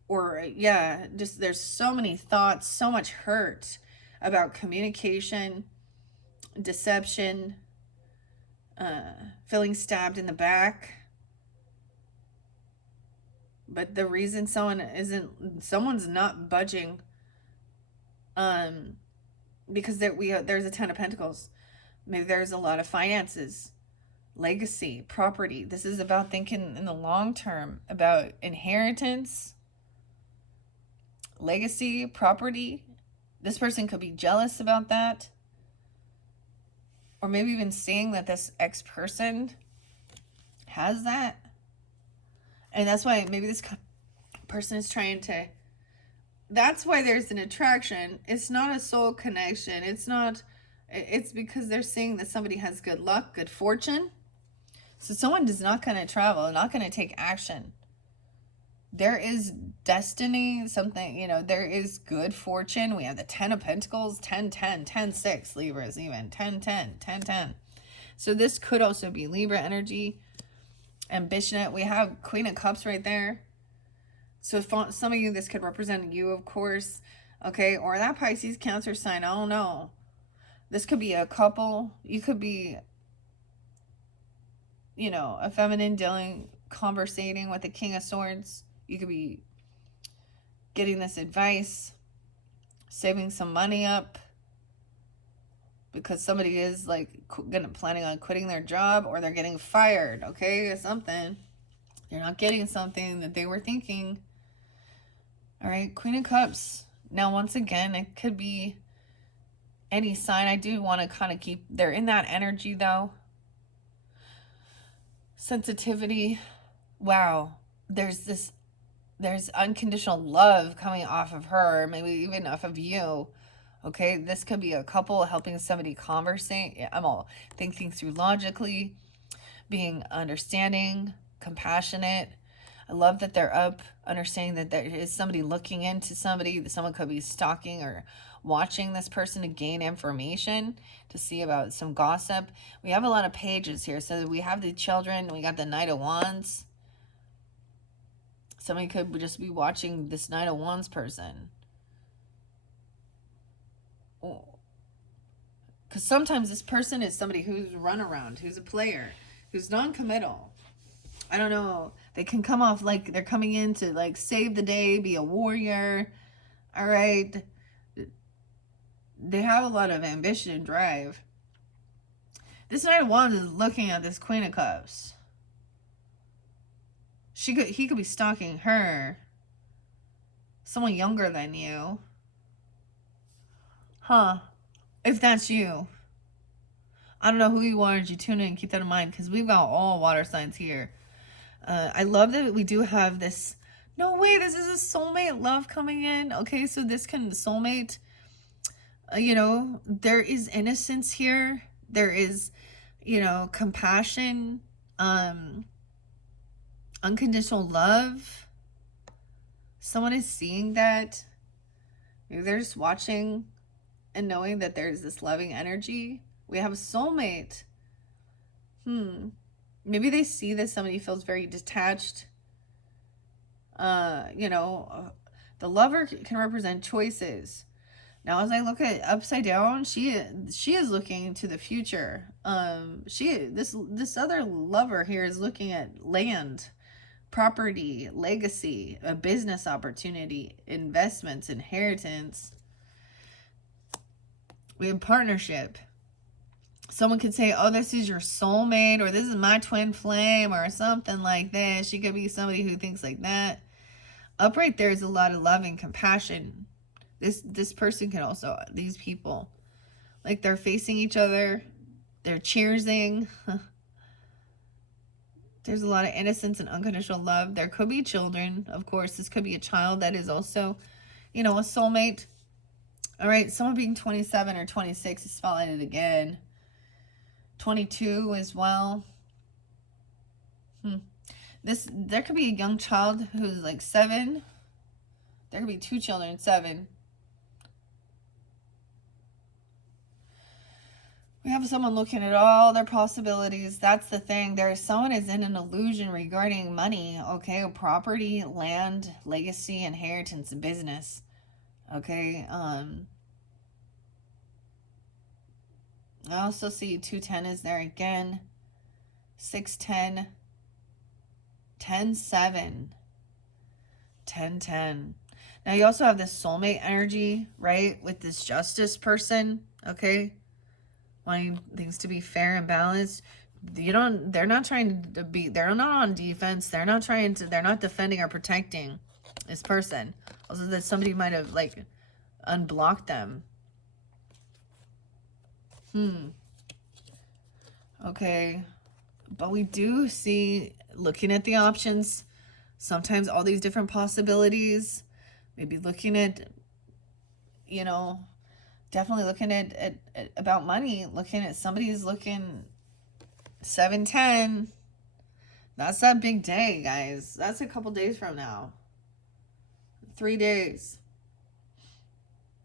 Or, just there's so many thoughts, so much hurt about communication, deception, feeling stabbed in the back. But the reason someone's not budging, because there's a 10 of Pentacles. Maybe there's a lot of finances, legacy, property. This is about thinking in the long term, about inheritance, legacy, property. This person could be jealous about that. Or maybe even seeing that this ex-person has that. And that's why maybe this person is trying to... That's why there's an attraction. It's not a soul connection. It's because they're seeing that somebody has good luck, good fortune. So someone is not going to travel, not going to take action. There is destiny, something, there is good fortune. We have the 10 of Pentacles, 10, 10, 10, 6, Libras even, 10, 10, 10, 10. So this could also be Libra energy, ambition. We have Queen of Cups right there. So some of you, this could represent you, of course, okay? Or that Pisces, Cancer sign, I don't know. This could be a couple. You could be, a feminine conversating with the King of Swords. You could be getting this advice, saving some money up, because somebody is planning on quitting their job, or they're getting fired, okay? Something. They're not getting something that they were thinking. All right, Queen of Cups. Now, once again, it could be any sign. I do want to kind of keep... They're in that energy, though. Sensitivity. Wow. There's unconditional love coming off of her, maybe even off of you. Okay, this could be a couple helping somebody conversate. I'm all thinking through logically, being understanding, compassionate. I love that they're up, understanding that there is somebody looking into somebody, that someone could be stalking or watching this person to gain information, to see about some gossip. We have a lot of pages here. So we have the children, we got the Knight of Wands. Somebody could just be watching this Knight of Wands person. Because sometimes this person is somebody who's run around, who's a player, who's non-committal. I don't know. They can come off like they're coming in to save the day, be a warrior. All right. They have a lot of ambition and drive. This Knight of Wands is looking at this Queen of Cups. He could be stalking her. Someone younger than you. Huh. If that's you. I don't know who you are. You tune in and keep that in mind, because we've got all water signs here. I love that we do have this. No way, this is a soulmate love coming in. Okay, so this can soulmate. There is innocence here. There is, compassion, unconditional love. Someone is seeing that. Maybe they're just watching and knowing that there's this loving energy. We have a soulmate. Maybe they see that somebody feels very detached. The lover can represent choices. Now, as I look at upside down, she is looking to the future. This other lover here is looking at land, property, legacy, a business opportunity, investments, inheritance. We have partnership. Someone could say, oh, this is your soulmate, or this is my twin flame, or something like that. She could be somebody who thinks like that. Up right there is a lot of love and compassion. This person can also, these people, they're facing each other. They're cheersing. There's a lot of innocence and unconditional love. There could be children. Of course, this could be a child that is also, a soulmate. All right, someone being 27 or 26 is spotlighted again. 22 as well. There could be a young child who's 7. There could be 2 children, 7. We have someone looking at all their possibilities. That's the thing. Someone is in an illusion regarding money, okay? Property, land, legacy, inheritance, business. Okay? I also see 210 is there again. 610. 10-7. 10-10. Now you also have this soulmate energy, right? With this justice person, okay? Wanting things to be fair and balanced. They're not trying to be, they're not on defense. They're not defending or protecting this person. Also that somebody might have like unblocked them. Okay. But we do see, looking at the options, sometimes all these different possibilities, maybe looking at, you know, definitely looking at about money, looking at somebody's looking 7-10. That's that big day, guys. That's a couple days from now. 3 days.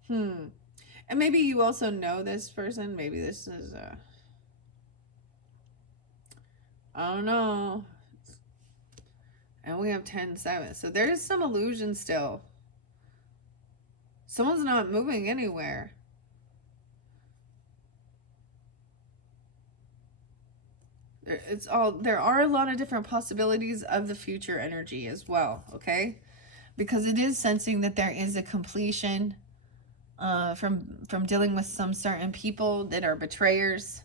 And maybe you also know this person. Maybe this is I don't know. And we have 10-7. So there is some illusion still. Someone's not moving anywhere. There are a lot of different possibilities of the future energy as well, okay? Because it is sensing that there is a completion from dealing with some certain people that are betrayers,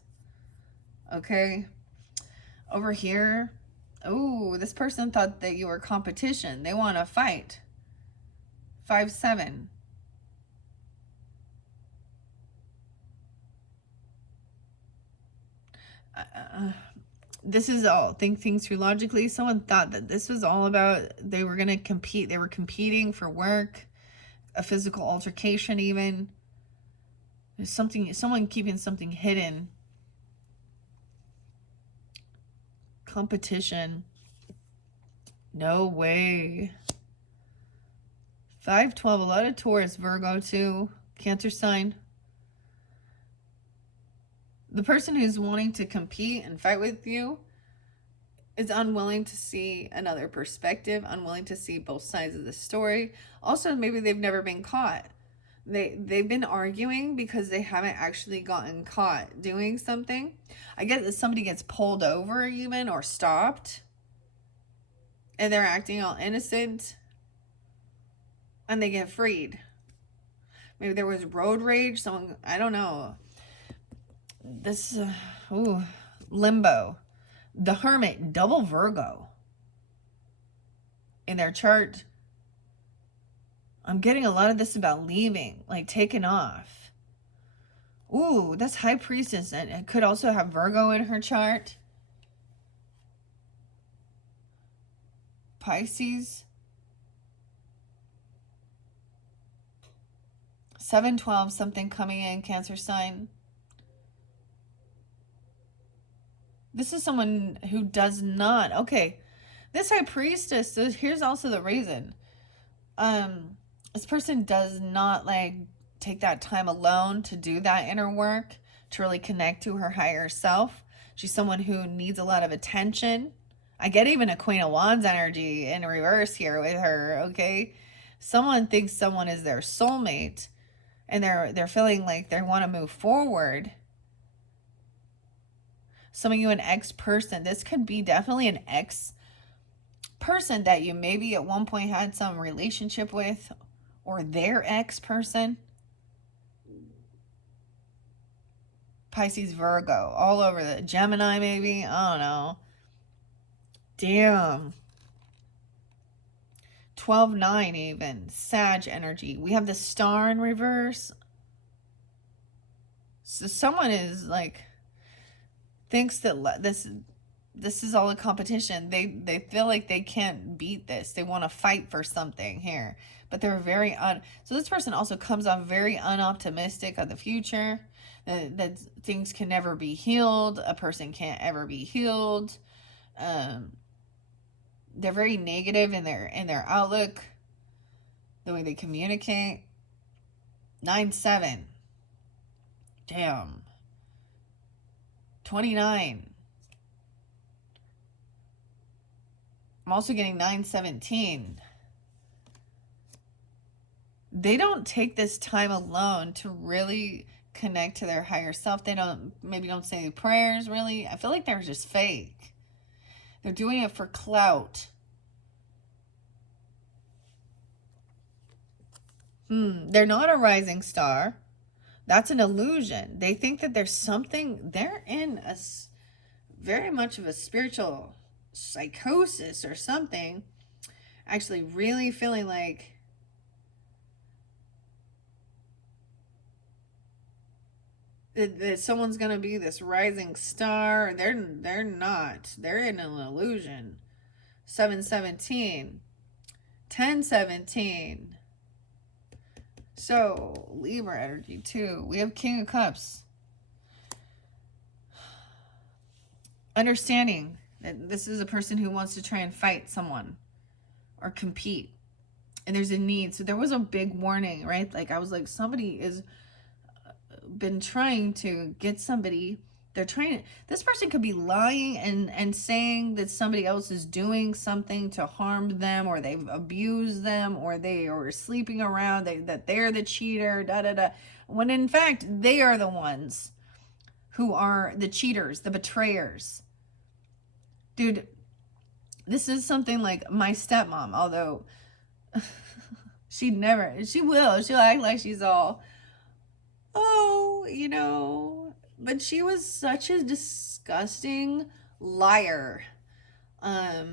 okay? Over here, oh, this person thought that you were competition. They want to fight. 5-7. This is all, think things through logically. Someone thought that this was all about, they were going to compete. They were competing for work, a physical altercation even. There's someone keeping something hidden. Competition. No way. 5-12, a lot of Taurus, Virgo too. Cancer sign. The person who's wanting to compete and fight with you is unwilling to see another perspective, unwilling to see both sides of the story. Also, maybe they've never been caught. They've been arguing because they haven't actually gotten caught doing something. I get that somebody gets pulled over even or stopped and they're acting all innocent and they get freed. Maybe there was road rage. Someone, I don't know. This, limbo. The Hermit, double Virgo. In their chart, I'm getting a lot of this about leaving, like taking off. Ooh, that's High Priestess, and it could also have Virgo in her chart. Pisces. 7-12, something coming in, Cancer sign. This is someone who does not, okay, this High Priestess, so here's also the reason. This person does not like take that time alone to do that inner work, to really connect to her higher self. She's someone who needs a lot of attention. I get even a Queen of Wands energy in reverse here with her, okay? Someone thinks someone is their soulmate and they're feeling like they want to move forward. Some of you an ex-person. This could be definitely an ex-person that you maybe at one point had some relationship with, or their ex-person. Pisces, Virgo, all over the Gemini maybe. I don't know. Damn. 12-9 even. Sag energy. We have the Star in reverse. So someone is like, thinks that this is all a competition. They feel like they can't beat this. They want to fight for something here. But they're very so this person also comes off very unoptimistic of the future. That things can never be healed. A person can't ever be healed. They're very negative in their outlook, the way they communicate. 9-7. Damn. 29. I'm also getting 9-17. They don't take this time alone to really connect to their higher self. They maybe don't say prayers really. I feel like they're just fake. They're doing it for clout. They're not a rising star. That's an illusion. They think that there's something, they're in a very much of a spiritual psychosis or something. Actually, really feeling like that someone's gonna be this rising star. They're not. They're in an illusion. 717, 1017. So Libra energy too. We have King of Cups. Understanding that this is a person who wants to try and fight someone or compete, and there's a need. So there was a big warning, right? Like I was like, somebody is been trying to get somebody. They're trying to, this person could be lying and saying that somebody else is doing something to harm them, or they've abused them, or they are sleeping around, that they're the cheater, when in fact they are the ones who are the cheaters, the betrayers. Dude, this is something like my stepmom, although she'll act like she's all, oh, you know, but she was such a disgusting liar. I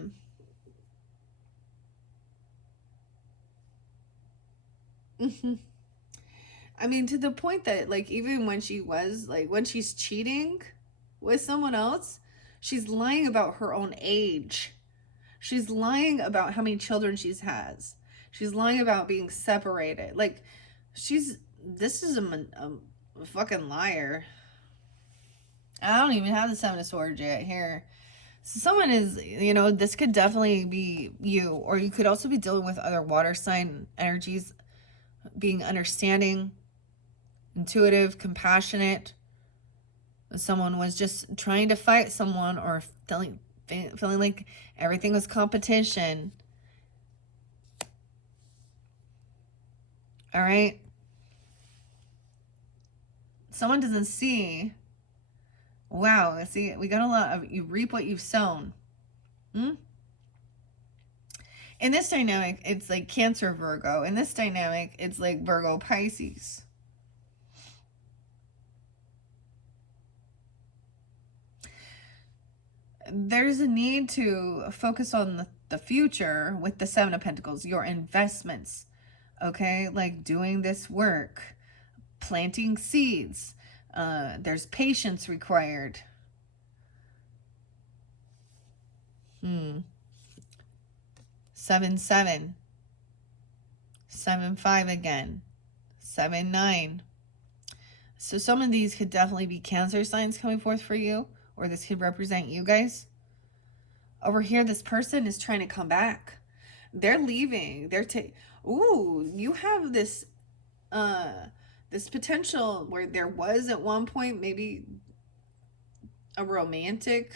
mean, to the point that, like, even when when she's cheating with someone else, she's lying about her own age. She's lying about how many children she has. She's lying about being separated. Like, this is a fucking liar. I don't even have the Seven of Swords yet here. So someone is, this could definitely be you, or you could also be dealing with other water sign energies, being understanding, intuitive, compassionate. Someone was just trying to fight someone, or feeling like everything was competition. All right. Someone doesn't see. Wow. See, we got a lot of, you reap what you've sown. In this dynamic, it's like Cancer, Virgo. In this dynamic, it's like Virgo, Pisces. There's a need to focus on the future with the Seven of Pentacles, your investments, okay? Like doing this work, planting seeds. There's patience required. 7-7. 7-5 again. 7-9. So some of these could definitely be Cancer signs coming forth for you, or this could represent you guys. Over here, this person is trying to come back. They're leaving. Ooh, you have this this potential where there was at one point maybe a romantic,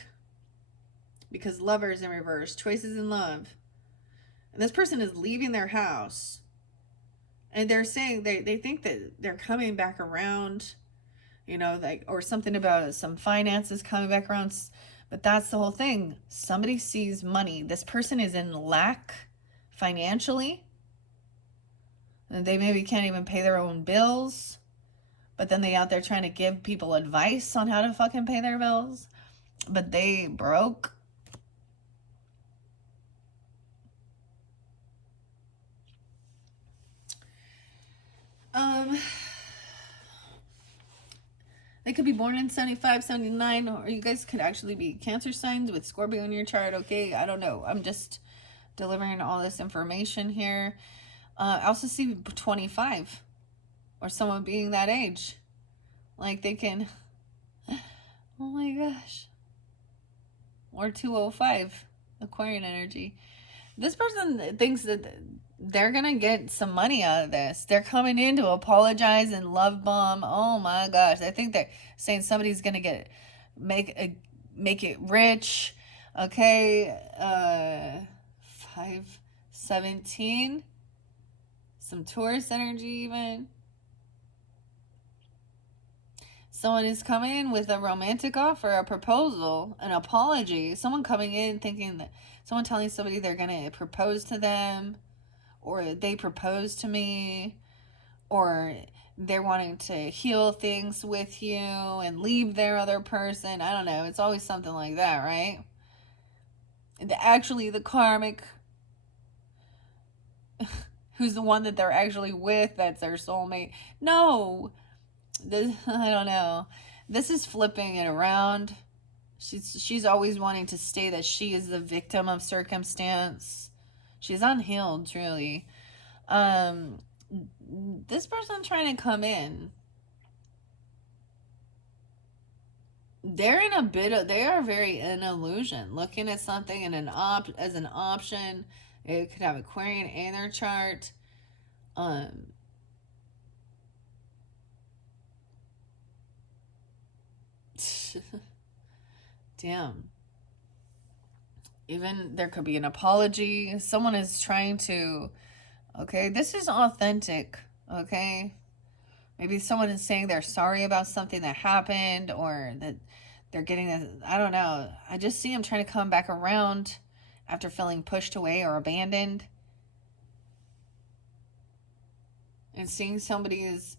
because Lovers in reverse, choices in love. And this person is leaving their house. And they're saying they think that they're coming back around, like, or something about some finances coming back around. But that's the whole thing. Somebody sees money. This person is in lack financially. And they maybe can't even pay their own bills. But then they out there trying to give people advice on how to fucking pay their bills. But they broke. They could be born in 75, 79, or you guys could actually be Cancer signs with Scorpio in your chart, okay? I don't know. I'm just delivering all this information here. I also see 25, or someone being that age. Like they can, oh my gosh. Or 205, Aquarian energy. This person thinks that they're going to get some money out of this. They're coming in to apologize and love bomb. Oh my gosh. I think they're saying somebody's going to make it rich. Okay. 517. Some Taurus energy even. Someone is coming in with a romantic offer, a proposal, an apology. Someone coming in thinking that someone telling somebody they're going to propose to them, or they propose to me. or they're wanting to heal things with you and leave their other person. I don't know. It's always something like that, right? Actually, the karmic, who's the one that they're actually with, that's their soulmate. No, I don't know. This is flipping it around. She's always wanting to stay that she is the victim of circumstance. She's unhealed, truly. This person trying to come in, they're in a bit of, they are very in illusion, looking at something in as an option. It could have Aquarian in their chart. Damn. Even there could be an apology. Someone is trying to, okay, this is authentic, okay? Maybe someone is saying they're sorry about something that happened, or that they're getting a, I don't know. I just see them trying to come back around after feeling pushed away or abandoned. And seeing somebody is,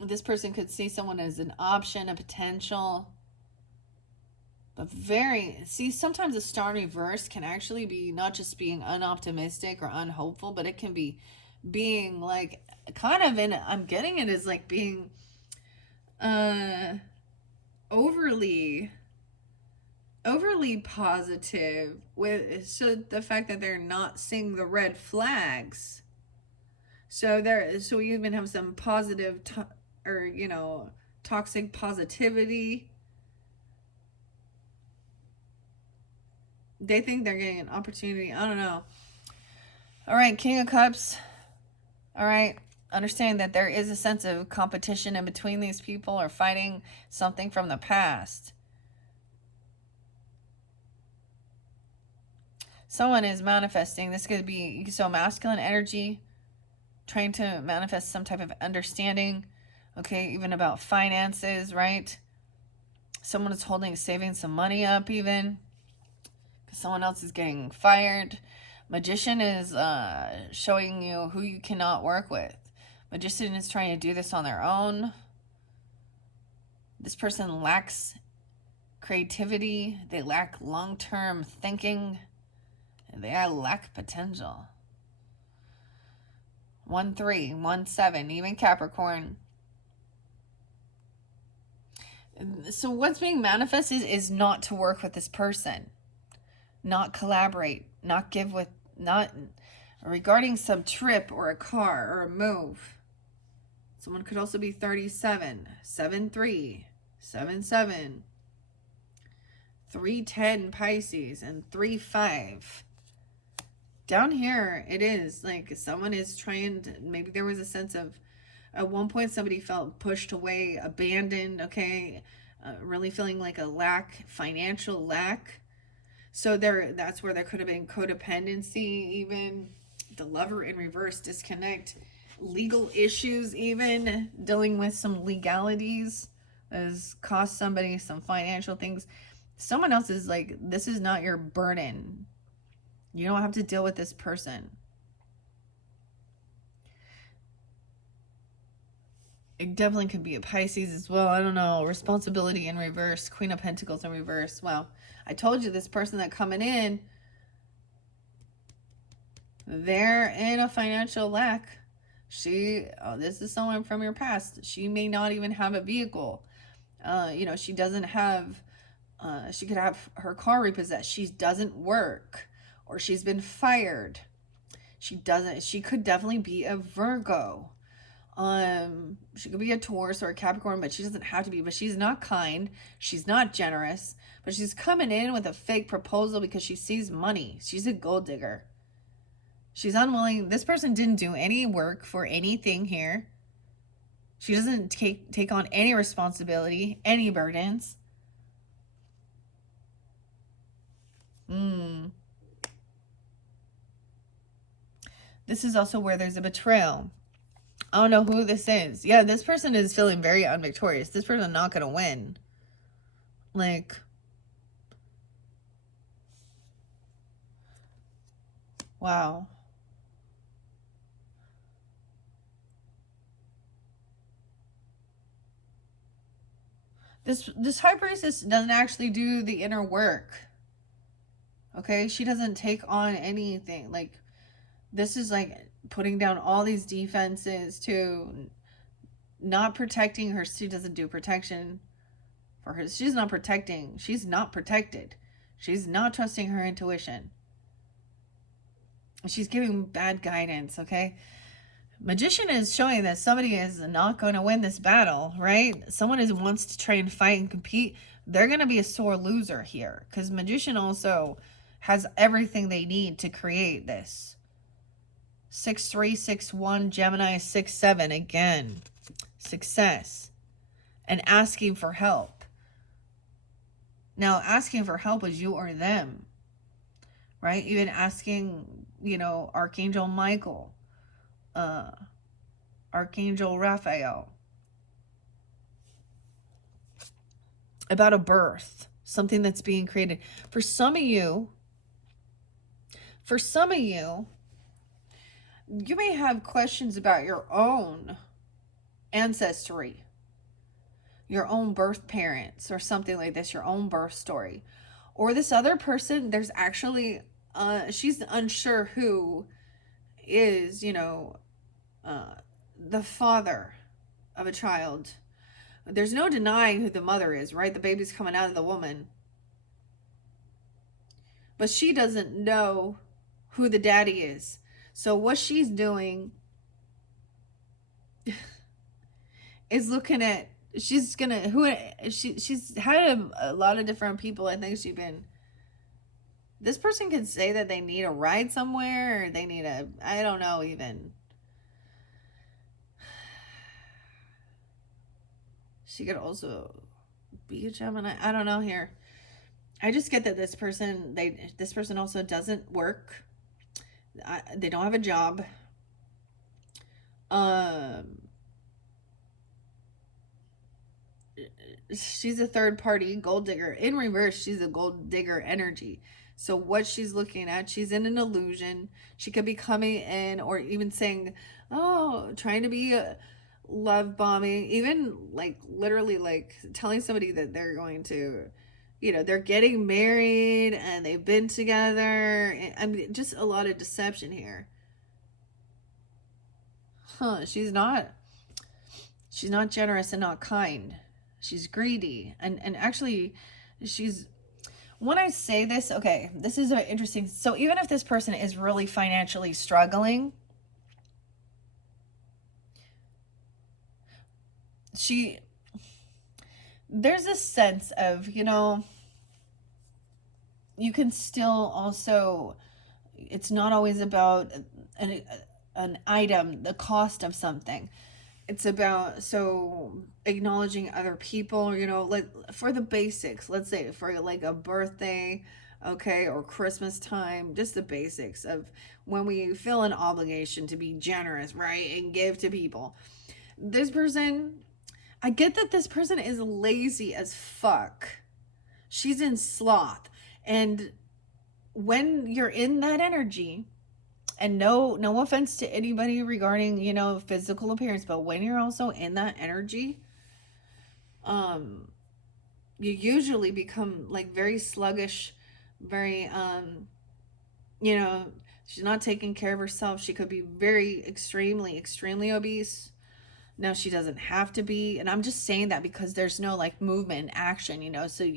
this person could see someone as an option, a potential. But see, sometimes a star in reverse can actually be not just being unoptimistic or unhopeful, but it can be being like kind of in, I'm getting it as like being overly positive with, so the fact that they're not seeing the red flags. So we even have some positive or toxic positivity. They think they're getting an opportunity. I don't know. All right, King of Cups. All right. Understand that there is a sense of competition in between these people, or fighting something from the past. Someone is manifesting. This could be so masculine energy, trying to manifest some type of understanding. Okay, even about finances, right? Someone is saving some money up even. Someone else is getting fired. Magician is showing you who you cannot work with. Magician is trying to do this on their own. This person lacks creativity. They lack long-term thinking. And they lack potential. 1-3, 1-7, even Capricorn. So what's being manifested is not to work with this person. Not collaborate, not give with, not regarding some trip or a car or a move. Someone could also be 37, 7-3, 7-7, 3-10 Pisces, and 3-5. Down here, it is like someone is trying to, maybe there was a sense of, at one point somebody felt pushed away, abandoned, okay, really feeling like a lack, financial lack. So that's where there could have been codependency, even the lover in reverse, disconnect, legal issues, even dealing with some legalities has cost somebody some financial things. Someone else is like, this is not your burden. You don't have to deal with this person. It definitely could be a Pisces as well. I don't know. Responsibility in reverse. Queen of Pentacles in reverse. Well, I told you this person that coming in, they're in a financial lack. This is someone from your past. She may not even have a vehicle. She doesn't have, she could have her car repossessed. She doesn't work, or she's been fired. She could definitely be a Virgo. She could be a Taurus or a Capricorn, but she doesn't have to be. But she's not kind. She's not generous. But she's coming in with a fake proposal because she sees money. She's a gold digger. She's unwilling. This person didn't do any work for anything here. She doesn't take on any responsibility, any burdens. This is also where there's a betrayal. I don't know who this is. Yeah, this person is feeling very unvictorious. This person is not going to win. Like, wow. This high priestess doesn't actually do the inner work. Okay? She doesn't take on anything. Like, this is like putting down all these defenses to not protecting her. She doesn't do protection for her. She's not protecting. She's not protected. She's not trusting her intuition. She's giving bad guidance, okay? Magician is showing that somebody is not going to win this battle, right? Someone who wants to try and fight and compete, they're going to be a sore loser here. Because Magician also has everything they need to create this. 6-3, 6-1, Gemini 6-7, again. Success. And asking for help. Now, asking for help is you or them. Right? Even asking, Archangel Michael. Archangel Raphael. About a birth. Something that's being created. For some of you, you may have questions about your own ancestry, your own birth parents, or something like this, your own birth story. Or this other person, there's actually, she's unsure who is, the father of a child. There's no denying who the mother is, right? The baby's coming out of the woman. But she doesn't know who the daddy is. So what she's doing is looking at, she's had a lot of different people. I think this person could say that they need a ride somewhere, or they need I don't know even. She could also be a Gemini. I don't know here. I just get that this person also doesn't work. They don't have a job. She's a third party gold digger. In reverse, she's a gold digger energy. So what she's looking at, she's in an illusion. She could be coming in, or even saying, trying to be love bombing, even like literally like telling somebody that they're going to, they're getting married and they've been together. I mean, just a lot of deception here. She's not generous and not kind. She's greedy. And actually, when I say this, okay, this is interesting. So even if this person is really financially struggling, there's a sense of, you can still also, it's not always about an item, the cost of something. It's about, acknowledging other people, like for the basics, let's say for like a birthday, okay, or Christmas time, just the basics of when we feel an obligation to be generous, right, and give to people. This person, I get that this person is lazy as fuck. She's in sloth. And when you're in that energy, and no offense to anybody regarding, physical appearance, but when you're also in that energy, you usually become like very sluggish, very, she's not taking care of herself. She could be very extremely obese. Now, she doesn't have to be, and I'm just saying that because there's no like movement and action, so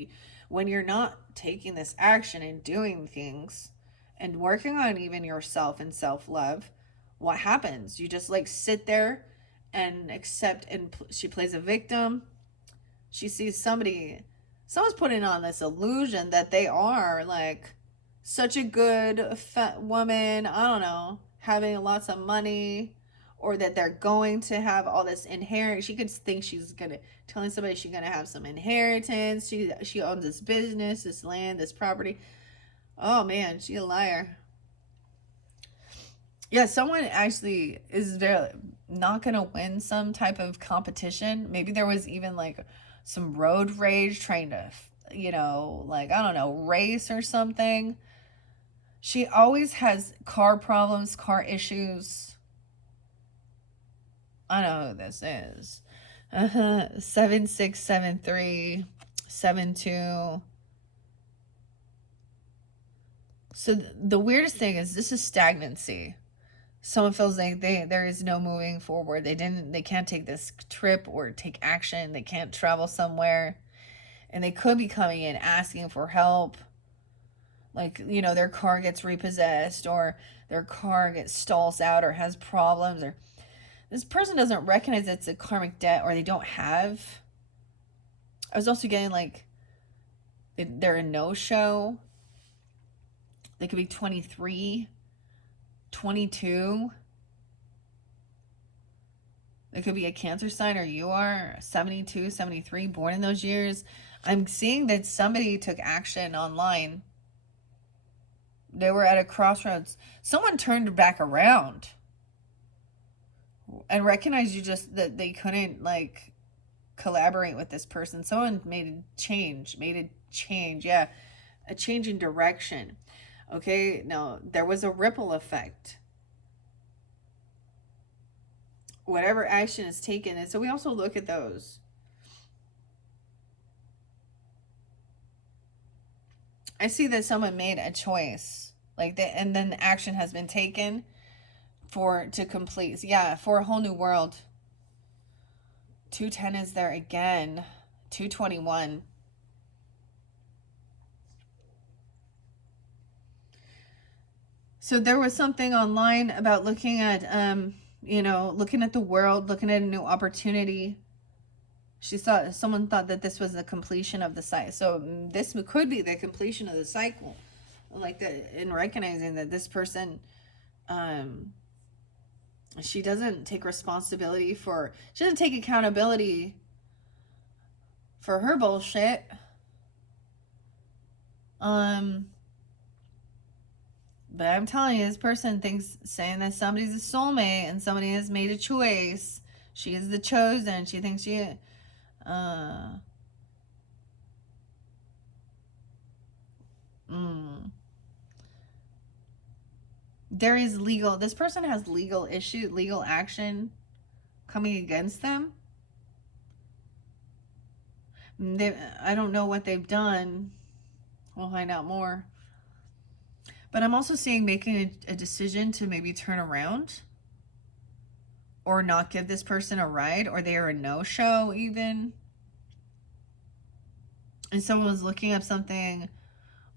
when you're not taking this action and doing things and working on even yourself and self-love, what happens? You just like sit there and accept, and she plays a victim. She sees someone's putting on this illusion that they are like such a good woman, I don't know, having lots of money, or that they're going to have all this inheritance. She could think telling somebody she's gonna have some inheritance. She owns this business, this land, this property. Oh man, she a liar. Yeah, someone actually is very not gonna win some type of competition. Maybe there was even like some road rage trying to, like, I don't know, race or something. She always has car problems, car issues. I know who this is. Uh-huh. 7673, 72. So the weirdest thing is this is stagnancy. Someone feels like there is no moving forward. They can't take this trip or take action. They can't travel somewhere. And they could be coming in asking for help. Like, you know, their car gets repossessed, or their car gets stalls out or has problems, or this person doesn't recognize it's a karmic debt, or they don't have. I was also getting like they're a no-show. They could be 23, 22. It could be a Cancer sign, or you are 72, 73, born in those years. I'm seeing that somebody took action online. They were at a crossroads. Someone turned back around and recognized you, just that they couldn't like collaborate with this person. Someone made a change. Yeah, a change in direction. Okay, now there was a ripple effect. Whatever action is taken, and so we also look at those. I see that someone made a choice, like that, and then action has been taken to complete. Yeah, for a whole new world. 210 is there again. 221. So there was something online about looking at, looking at the world, looking at a new opportunity. Someone thought that this was the completion of the cycle. So this could be the completion of the cycle, like in recognizing that this person, she doesn't take responsibility she doesn't take accountability for her bullshit. But I'm telling you, this person saying that somebody's a soulmate and somebody has made a choice. She is the chosen. She thinks there is this person has legal action coming against them. I don't know what they've done. We'll find out more. But I'm also seeing making a decision to maybe turn around or not give this person a ride, or they are a no-show even. And someone was looking up something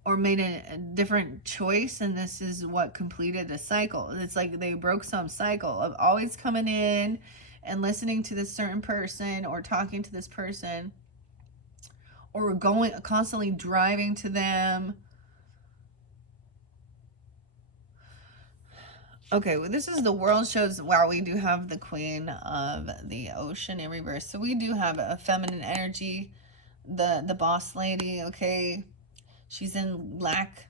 or made a different choice, and this is what completed the cycle. It's like they broke some cycle of always coming in and listening to this certain person or talking to this person, or constantly driving to them. Okay, well, this is the world shows. Wow, we do have the Queen of the Ocean in reverse. So we do have a feminine energy, the boss lady. Okay, she's in lack.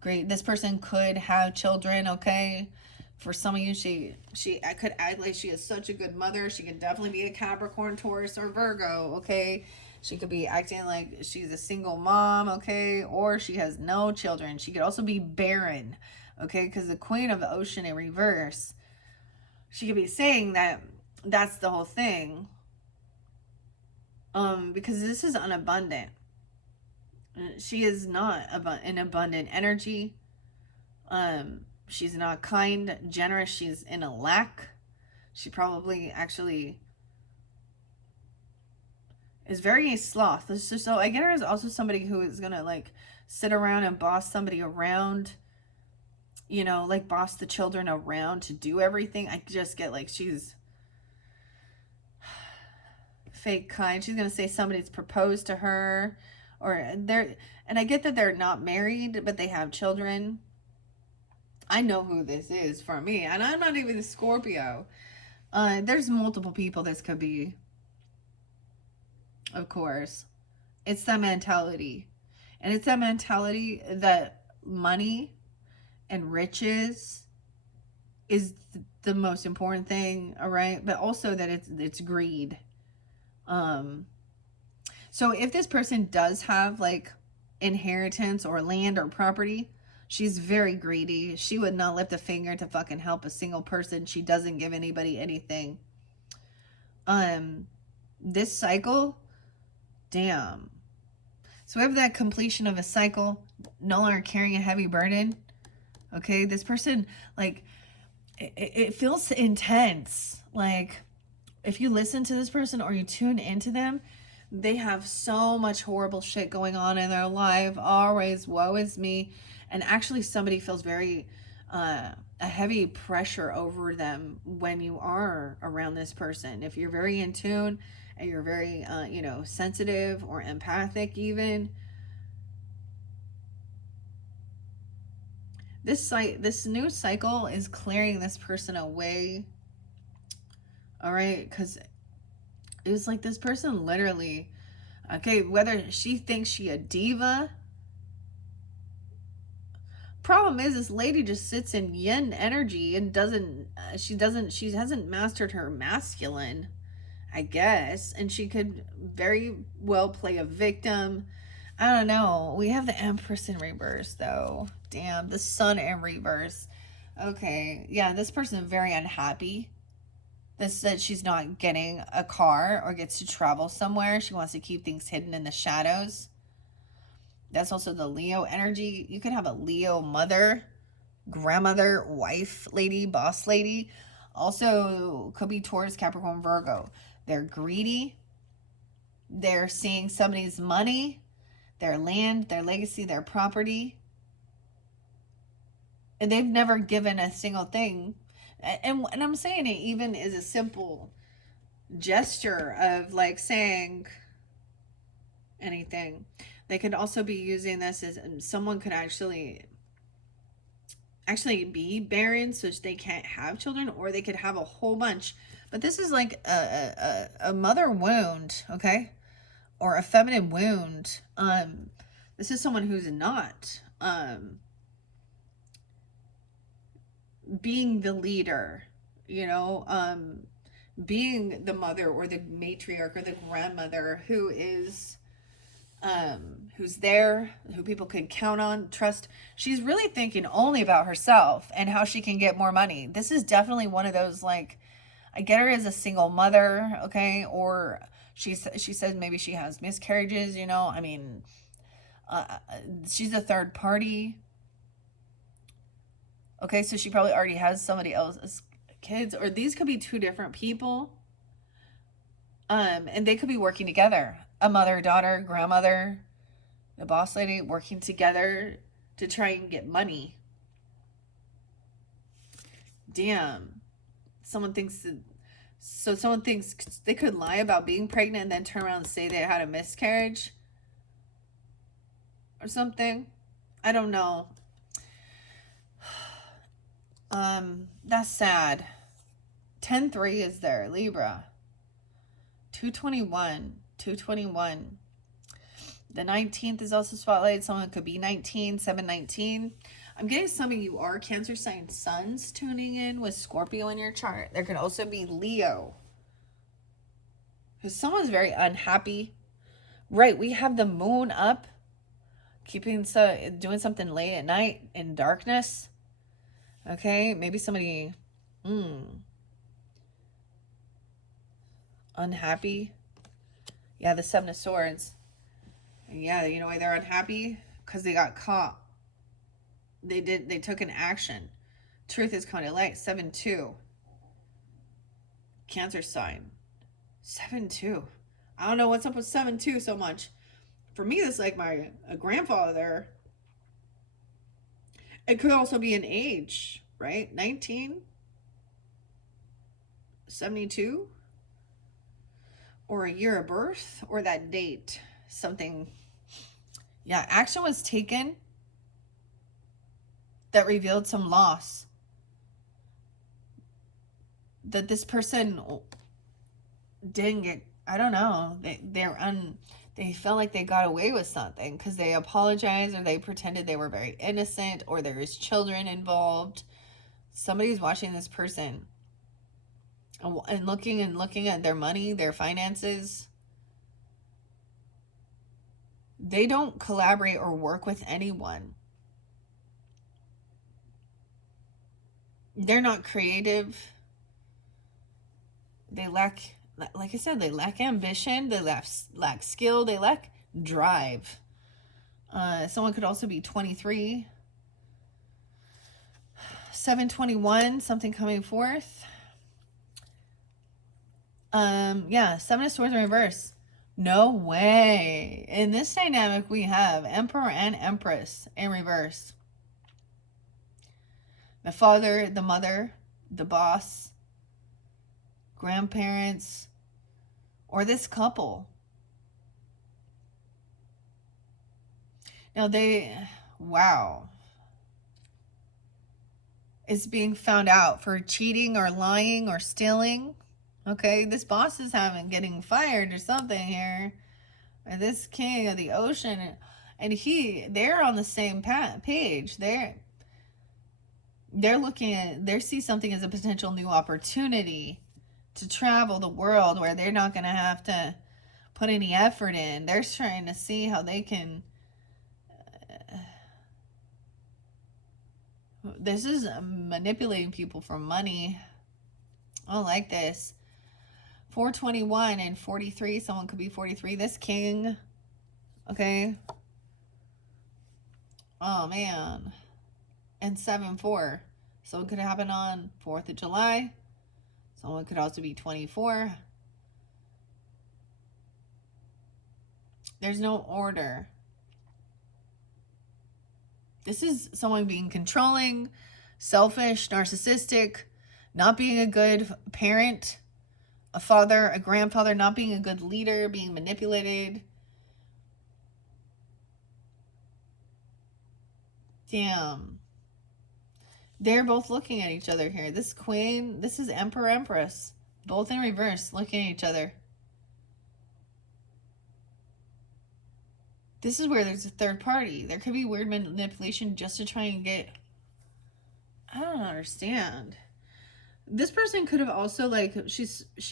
Great. This person could have children. Okay, for some of you, she could act like she is such a good mother. She could definitely be a Capricorn, Taurus, or Virgo. Okay, she could be acting like she's a single mom. Okay, or she has no children. She could also be barren. Okay, because the Queen of the Ocean in reverse, she could be saying that that's the whole thing. Because this is unabundant. She is not an abundant energy. She's not kind, generous. She's in a lack. She probably actually is very sloth. So I get her as also somebody who is gonna like sit around and boss somebody around. Like boss the children around to do everything. I just get like she's fake kind. She's gonna say somebody's proposed to her, and I get that they're not married, but they have children. I know who this is for me, and I'm not even a Scorpio. There's multiple people this could be. Of course, it's that mentality, and it's that mentality that money and riches is the most important thing, all right? But also that it's greed. So if this person does have like inheritance or land or property, she's very greedy. She would not lift a finger to fucking help a single person. She doesn't give anybody anything. This cycle, damn. So we have that completion of a cycle, no longer carrying a heavy burden. Okay, this person, like, it feels intense. Like, if you listen to this person or you tune into them, they have so much horrible shit going on in their life. Always, woe is me. And actually, somebody feels very, a heavy pressure over them when you are around this person. If you're very in tune and you're very, sensitive or empathic, even. This new cycle is clearing this person away. All right, because it was like this person literally, okay, whether she thinks she a diva. Problem is, this lady just sits in yin energy and she hasn't mastered her masculine, I guess, and she could very well play a victim. I don't know. We have the Empress in reverse, though. Damn, the Sun in reverse. Okay, yeah, this person is very unhappy. This said she's not getting a car or gets to travel somewhere. She wants to keep things hidden in the shadows. That's also the Leo energy. You could have a Leo mother, grandmother, wife, lady, boss lady. Also could be Taurus, Capricorn, Virgo. They're greedy. They're seeing somebody's money, their land, their legacy, their property. And they've never given a single thing. And I'm saying it even as a simple gesture of like saying anything. They could also be using this as someone could actually be barren, so they can't have children, or they could have a whole bunch. But this is like a mother wound, okay, or a feminine wound. This is someone who's not being the leader, being the mother or the matriarch or the grandmother who is who's there, who people can count on, trust. She's really thinking only about herself and how she can get more money. This is definitely one of those, like, I get her as a single mother, okay, or she says maybe she has miscarriages, I mean, she's a third party. Okay, so she probably already has somebody else's kids, or these could be two different people. And they could be working together. A mother, daughter, grandmother, the boss lady working together to try and get money. Damn. Someone thinks they could lie about being pregnant and then turn around and say they had a miscarriage or something. I don't know. That's sad. 10-3 is there, Libra. 221. The 19th is also spotlighted. Someone could be 19, 719. I'm getting some of you are Cancer sign suns tuning in with Scorpio in your chart. There could also be Leo. Because someone's very unhappy. Right, we have the moon up. Doing something late at night in darkness. Okay, maybe somebody unhappy. Yeah, the Seven of Swords. And yeah, you know why they're unhappy? Because they got caught. They took an action. Truth is coming to light. 7-2. Cancer sign. 7-2. I don't know what's up with 7-2 so much. For me, that's like my grandfather. It could also be an age, right? 19? 72? Or a year of birth? Or that date? Something. Yeah, action was taken that revealed some loss. That this person didn't get, I don't know, they felt like they got away with something because they apologized or they pretended they were very innocent or there is children involved. Somebody's watching this person and looking at their money, their finances. They don't collaborate or work with anyone. They're not creative. They lack like I said, they lack ambition, they lack skill, they lack drive. Someone could also be 23. 721, something coming forth. Yeah, Seven of Swords in reverse. No way. In this dynamic, we have Emperor and Empress in reverse. The father, the mother, the boss, grandparents, or this couple. Now wow. Is being found out for cheating or lying or stealing. Okay, this boss is getting fired or something here. Or this king of the ocean, and they're on the same page. They're looking at, they see something as a potential new opportunity to travel the world where they're not going to have to put any effort in. They're trying to see how they can. This is manipulating people for money. I don't like this. 421 and 43. Someone could be 43. This king. Okay. Oh, man. And 7-4. So it could happen on 4th of July. Someone could also be 24. There's no order. This is someone being controlling, selfish, narcissistic, not being a good parent, a father, a grandfather, not being a good leader, being manipulated. Damn. They're both looking at each other here. This queen, this is Emperor, Empress. Both in reverse, looking at each other. This is where there's a third party. There could be weird manipulation just to try and get... I don't understand. This person could have also, like, she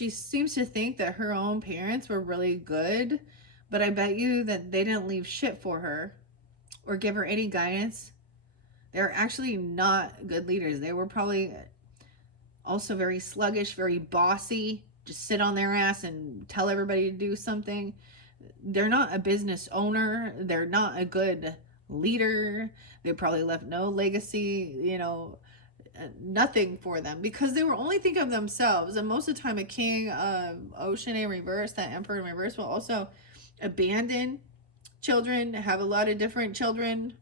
seems to think that her own parents were really good, but I bet you that they didn't leave shit for her or give her any guidance. They're actually not good leaders. They were probably also very sluggish, very bossy, just sit on their ass and tell everybody to do something. They're not a business owner. They're not a good leader. They probably left no legacy, nothing for them, because they were only thinking of themselves. And most of the time, a king of ocean in reverse, that emperor in reverse, will also abandon children, have a lot of different children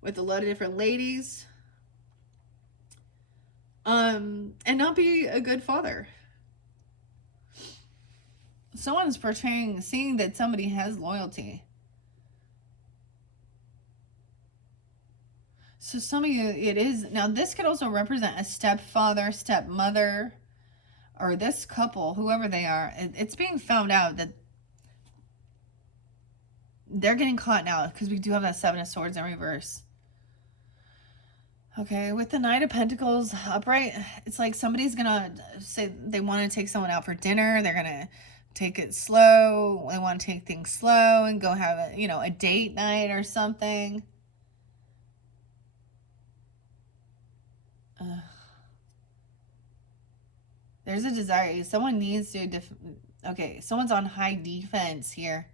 with a lot of different ladies, and not be a good father. Someone's portraying, seeing that somebody has loyalty. So some of you, it is, now this could also represent a stepfather, stepmother, or this couple, whoever they are. It's being found out that they're getting caught now, because we do have that Seven of Swords in reverse. Okay, with the Knight of Pentacles upright, it's like somebody's gonna say they want to take someone out for dinner. They're gonna take it slow. They want to take things slow and go have a date night or something. There's a desire. Someone needs to... okay, someone's on high defense here,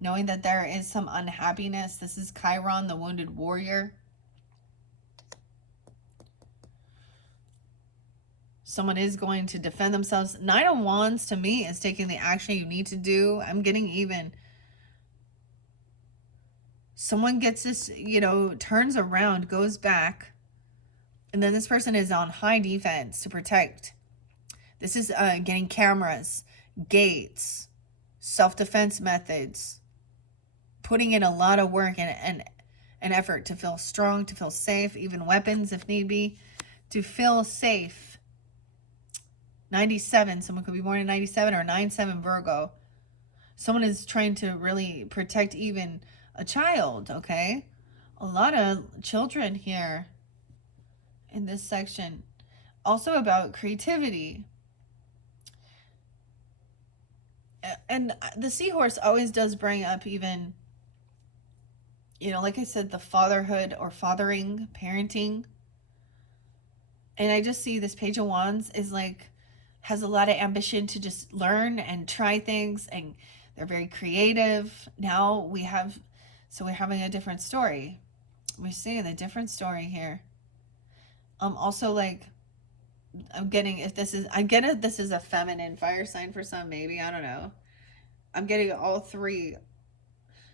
knowing that there is some unhappiness. This is Chiron, the wounded warrior. Someone is going to defend themselves. Knight of Wands, to me, is taking the action you need to do. I'm getting even. Someone gets this, turns around, goes back, and then this person is on high defense to protect. This is getting cameras, gates, self-defense methods, putting in a lot of work and effort to feel strong, to feel safe, even weapons if need be, to feel safe. 97, someone could be born in 97, or 9-7 Virgo. Someone is trying to really protect even a child, okay? A lot of children here in this section. Also about creativity. And the seahorse always does bring up even, like I said, the fatherhood or fathering, parenting. And I just see this Page of Wands is like has a lot of ambition to just learn and try things, and they're very creative. Now we're having a different story. We're seeing a different story here. Also, like, I get it, this is a feminine fire sign for some, maybe, I don't know. I'm getting all three.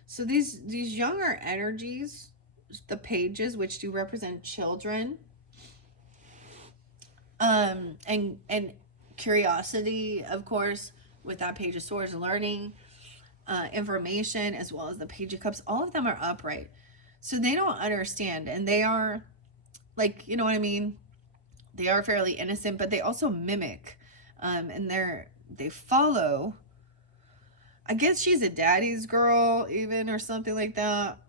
So these younger energies, the pages, which do represent children, and curiosity, of course, with that page of swords, learning, information, as well as the page of cups, all of them are upright. So they don't understand, and they are, like, you know what I mean? They are fairly innocent, but they also mimic, and they follow. I guess she's a daddy's girl, even, or something like that.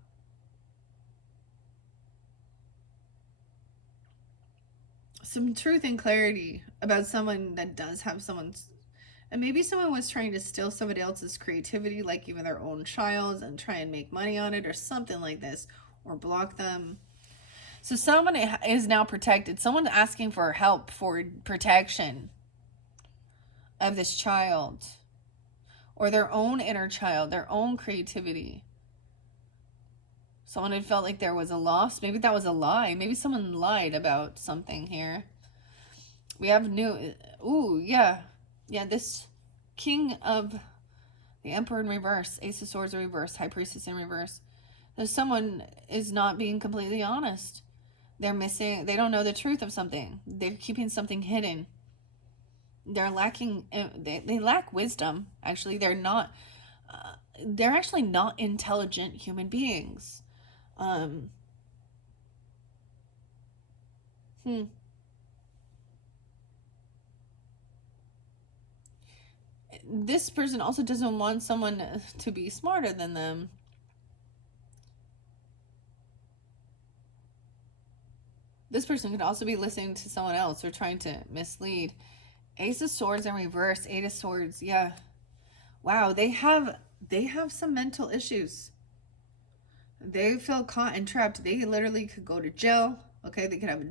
Some truth and clarity about someone that does have someone's, and maybe someone was trying to steal somebody else's creativity, like even their own child, and try and make money on it or something like this, or block them. So someone is now protected. Someone asking for help, for protection of this child, or their own inner child, their own creativity. Someone had felt like there was a loss. Maybe that was a lie. Maybe someone lied about something here. We have new... Ooh, yeah. Yeah, this King of the Emperor in reverse, Ace of Swords in reverse, High Priestess in reverse. There's someone is not being completely honest. They're missing... They don't know the truth of something. They're keeping something hidden. They're lacking... They lack wisdom, actually. They're not... They're actually not intelligent human beings. This person also doesn't want someone to be smarter than them. This person could also be listening to someone else or trying to mislead. Ace of Swords in reverse, Eight of Swords, yeah. Wow, they have some mental issues. They feel caught and trapped. They literally could go to jail. Okay, they could have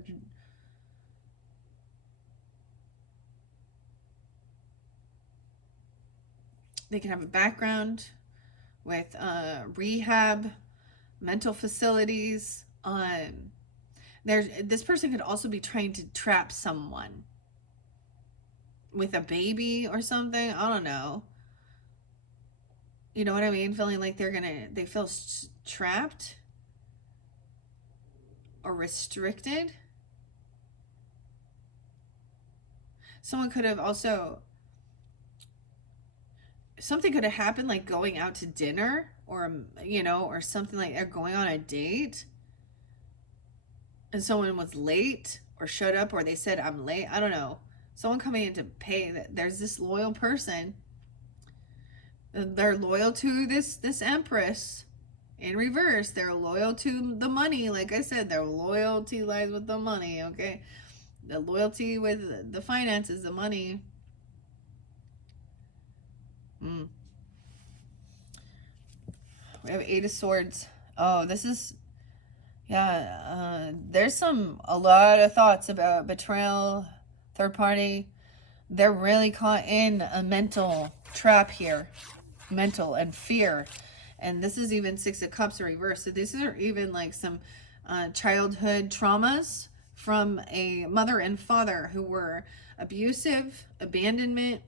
a background with rehab, mental facilities. This person could also be trying to trap someone with a baby or something. I don't know. You know what I mean? Feeling like they feel trapped or restricted. Someone could have also... Something could have happened, like going out to dinner, or, you know, or something like, or going on a date, and someone was late or showed up, or they said, I'm late. I don't know. Someone coming in to pay. There's this loyal person. They're loyal to this Empress in reverse. They're loyal to the money. Like I said, their loyalty lies with the money, okay? The loyalty with the finances, the money. We have Eight of Swords. Oh, this is... Yeah, there's a lot of thoughts about betrayal, third party. They're really caught in a mental trap here. Mental and fear. And this is even Six of Cups in reverse. So these are even like some childhood traumas from a mother and father who were abusive, abandonment,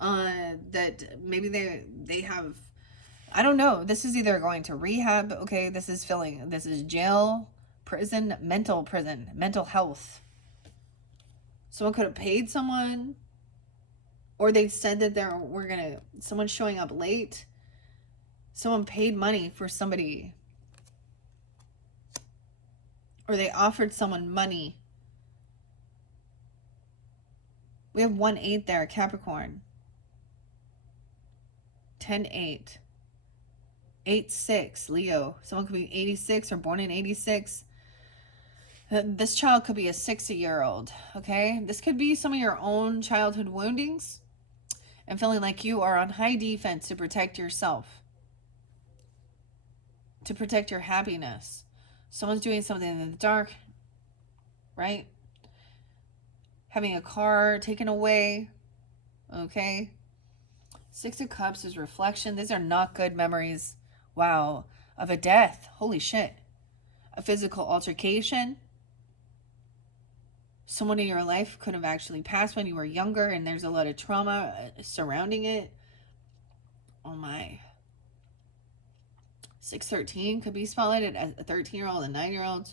that maybe they have... I don't know. This is either going to rehab. Okay, this is jail, prison, mental health. Someone could have paid someone, or they said that someone's showing up late. Someone paid money for somebody, or they offered someone money. We have 1-8 there, Capricorn. 10-8. 8-6, Leo. Someone could be 86 or born in 86. This child could be a 60-year-old, okay? This could be some of your own childhood woundings and feeling like you are on high defense to protect yourself, to protect your happiness. Someone's doing something in the dark, right? Having a car taken away, Okay. Six of Cups is reflection. These are not good memories. Wow. Of a death. Holy shit. A physical altercation. Someone in your life could have actually passed when you were younger, and there's a lot of trauma surrounding it. Oh my. 613 could be spotlighted as a 13-year-old and 9-year-old.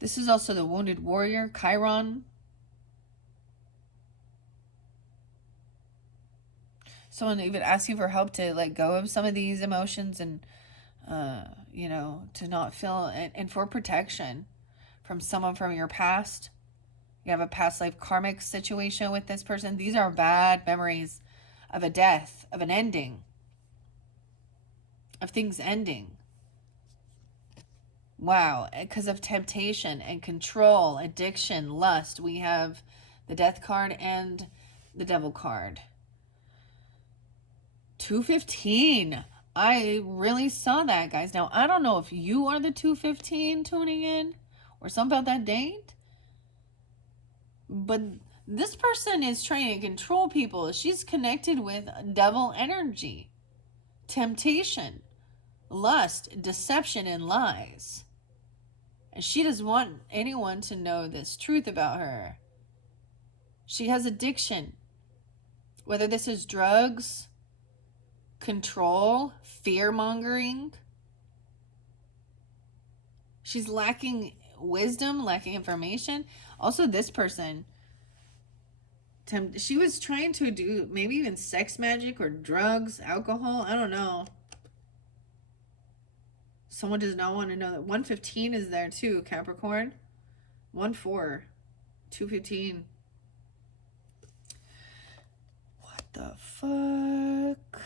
This is also the wounded warrior, Chiron. Someone even asking for help to let go of some of these emotions and, you know, to not feel, and for protection from someone from your past. You have a past life karmic situation with this person. These are bad memories of a death, of an ending, of things ending. Wow, because of temptation and control, addiction, lust, we have the death card and the devil card. 215. I really saw that, guys. Now, I don't know if you are the 215 tuning in or something about that date, but this person is trying to control people. She's connected with devil energy, temptation, lust, deception, and lies. And she doesn't want anyone to know this truth about her. She has addiction. Whether this is drugs, control, fear-mongering. She's lacking wisdom, lacking information. Also, this person, she was trying to do maybe even sex magic or drugs, alcohol. I don't know. Someone does not want to know that. 115 is there too, Capricorn. 1-4. 215. What the fuck?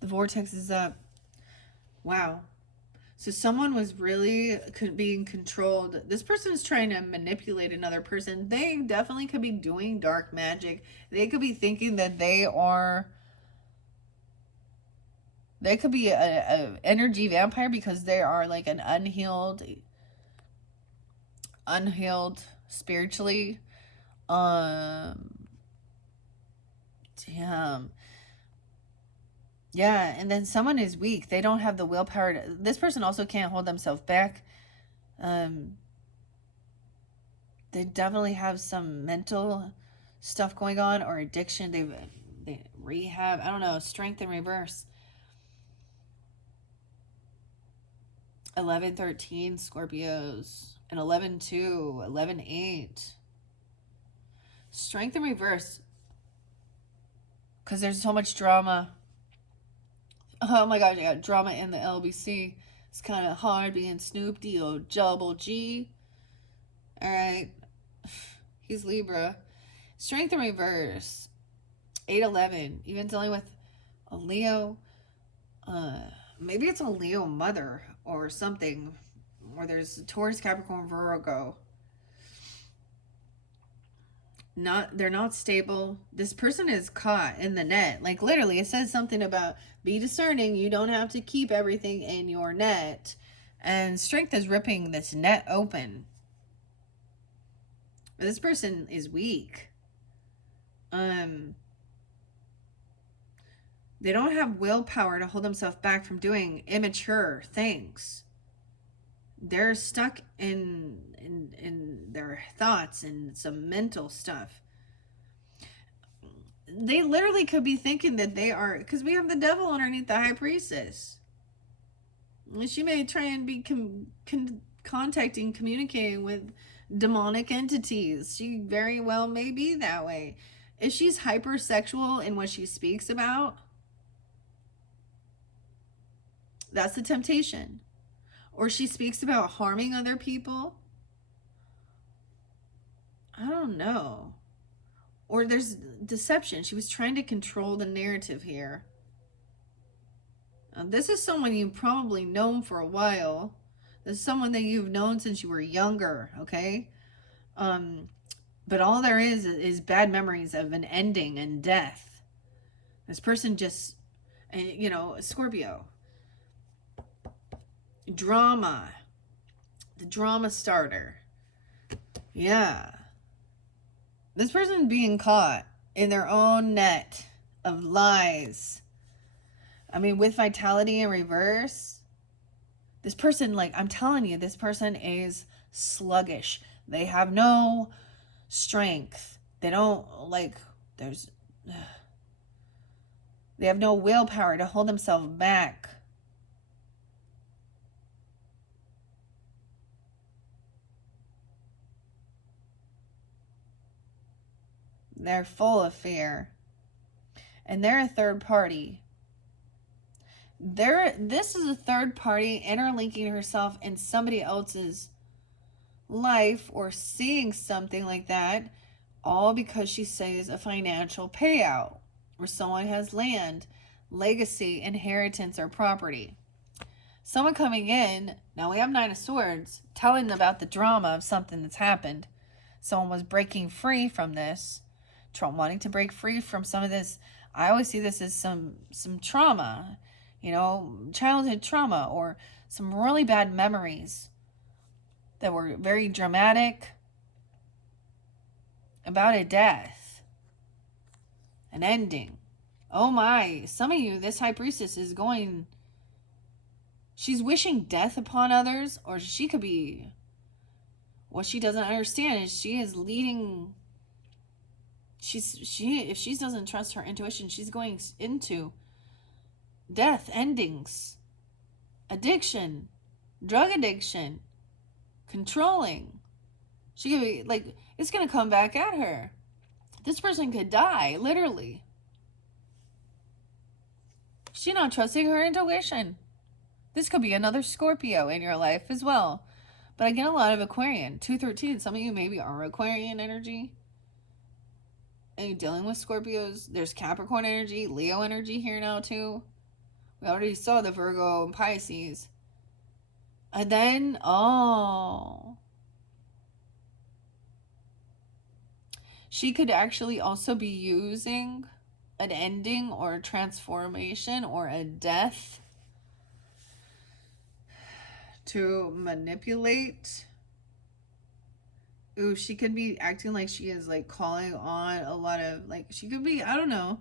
The vortex is up. Wow. So someone was really being controlled. This person is trying to manipulate another person. They definitely could be doing dark magic. They could be thinking that they could be a energy vampire because they are like an unhealed spiritually. Damn. Yeah, and then someone is weak. They don't have the willpower. This person also can't hold themselves back. They definitely have some mental stuff going on or addiction. They rehab. I don't know. Strength in reverse. 11-13 Scorpios. And 11-2. 11-8. Strength in reverse. Because there's so much drama. Oh my gosh, I got drama in the LBC. It's kind of hard being Snoop D-O double G. Alright. He's Libra. Strength in reverse. 8-11. Even dealing with a Leo. Maybe it's a Leo mother or something. Or there's Taurus, Capricorn, Virgo. They're not stable. This person is caught in the net. Like literally it says something about be discerning. You don't have to keep everything in your net. And strength is ripping this net open. This person is weak. They don't have willpower to hold themselves back from doing immature things. They're stuck in their thoughts and some mental stuff. They literally could be thinking that they are, because we have the devil underneath the high priestess. She may try and be communicating with demonic entities. She very well may be that way. If she's hypersexual in what she speaks about, that's the temptation. Or she speaks about harming other people. I don't know. Or there's deception. She was trying to control the narrative here. This is someone you've probably known for a while. This is someone that you've known since you were younger, okay? But all there is bad memories of an ending and death. This person just, you know, Scorpio. Drama. The drama starter. Yeah. This person being caught in their own net of lies. I mean, with vitality in reverse, this person, like, I'm telling you, this person is sluggish. They have no strength. They don't, like, they have no willpower to hold themselves back. They're full of fear. And they're a third party. This is a third party interlinking herself in somebody else's life or seeing something like that, all because she says a financial payout or someone has land, legacy, inheritance, or property. Someone coming in, now we have Nine of Swords, telling about the drama of something that's happened. Someone was breaking free from this, wanting to break free from some of this. I always see this as some trauma, childhood trauma or some really bad memories that were very dramatic about a death, an ending. Oh my, some of you, this high priestess is going, she's wishing death upon others, or she could be, what she doesn't understand is she is leading, if she doesn't trust her intuition, she's going into death, endings, addiction, drug addiction, controlling. She could be like, it's going to come back at her. This person could die, literally. She's not trusting her intuition. This could be another Scorpio in your life as well. But I get a lot of Aquarian. 213, some of you maybe are Aquarian energy. And you're dealing with Scorpios. There's Capricorn energy, Leo energy here now too. We already saw the Virgo and Pisces. And then, she could actually also be using an ending or a transformation or a death to manipulate. Ooh, she could be acting like she is like calling on a lot of, like, she could be, I don't know.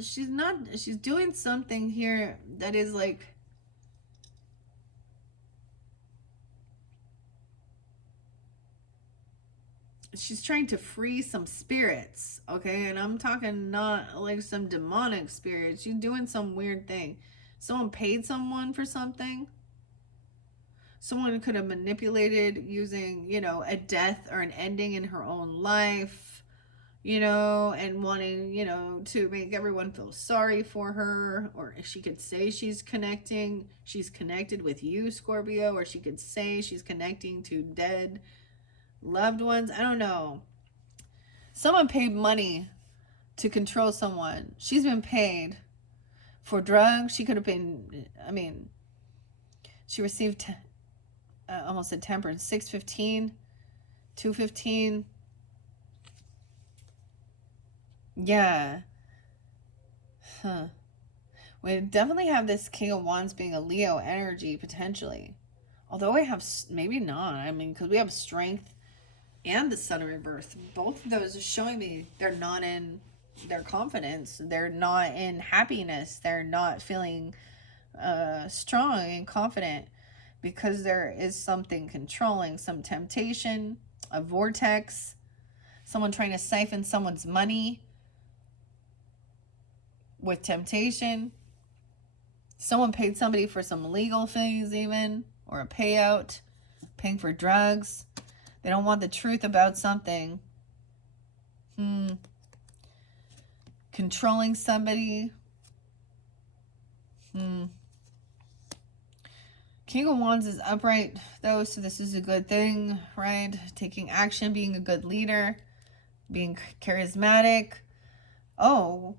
She's doing something here that is like, she's trying to free some spirits, okay? And I'm talking not like some demonic spirits. She's doing some weird thing. Someone paid someone for something. Someone could have manipulated using, a death or an ending in her own life, and wanting, to make everyone feel sorry for her. Or she could say she's connected with you, Scorpio, or she could say she's connecting to dead loved ones. I don't know. Someone paid money to control someone. She's been paid for drugs. She could have been, she received almost a temperance, 615, 215. Yeah. We definitely have this King of Wands being a Leo energy, potentially. Although I have, maybe not. Because we have strength and the Sun in reverse. Both of those are showing me they're not in their confidence. They're not in happiness. They're not feeling strong and confident because there is something controlling, some temptation, a vortex, someone trying to siphon someone's money with temptation. Someone paid somebody for some legal fees even, or a payout, paying for drugs. They don't want the truth about something. Controlling somebody. King of Wands is upright, though, so this is a good thing, right? Taking action, being a good leader, being charismatic. Oh,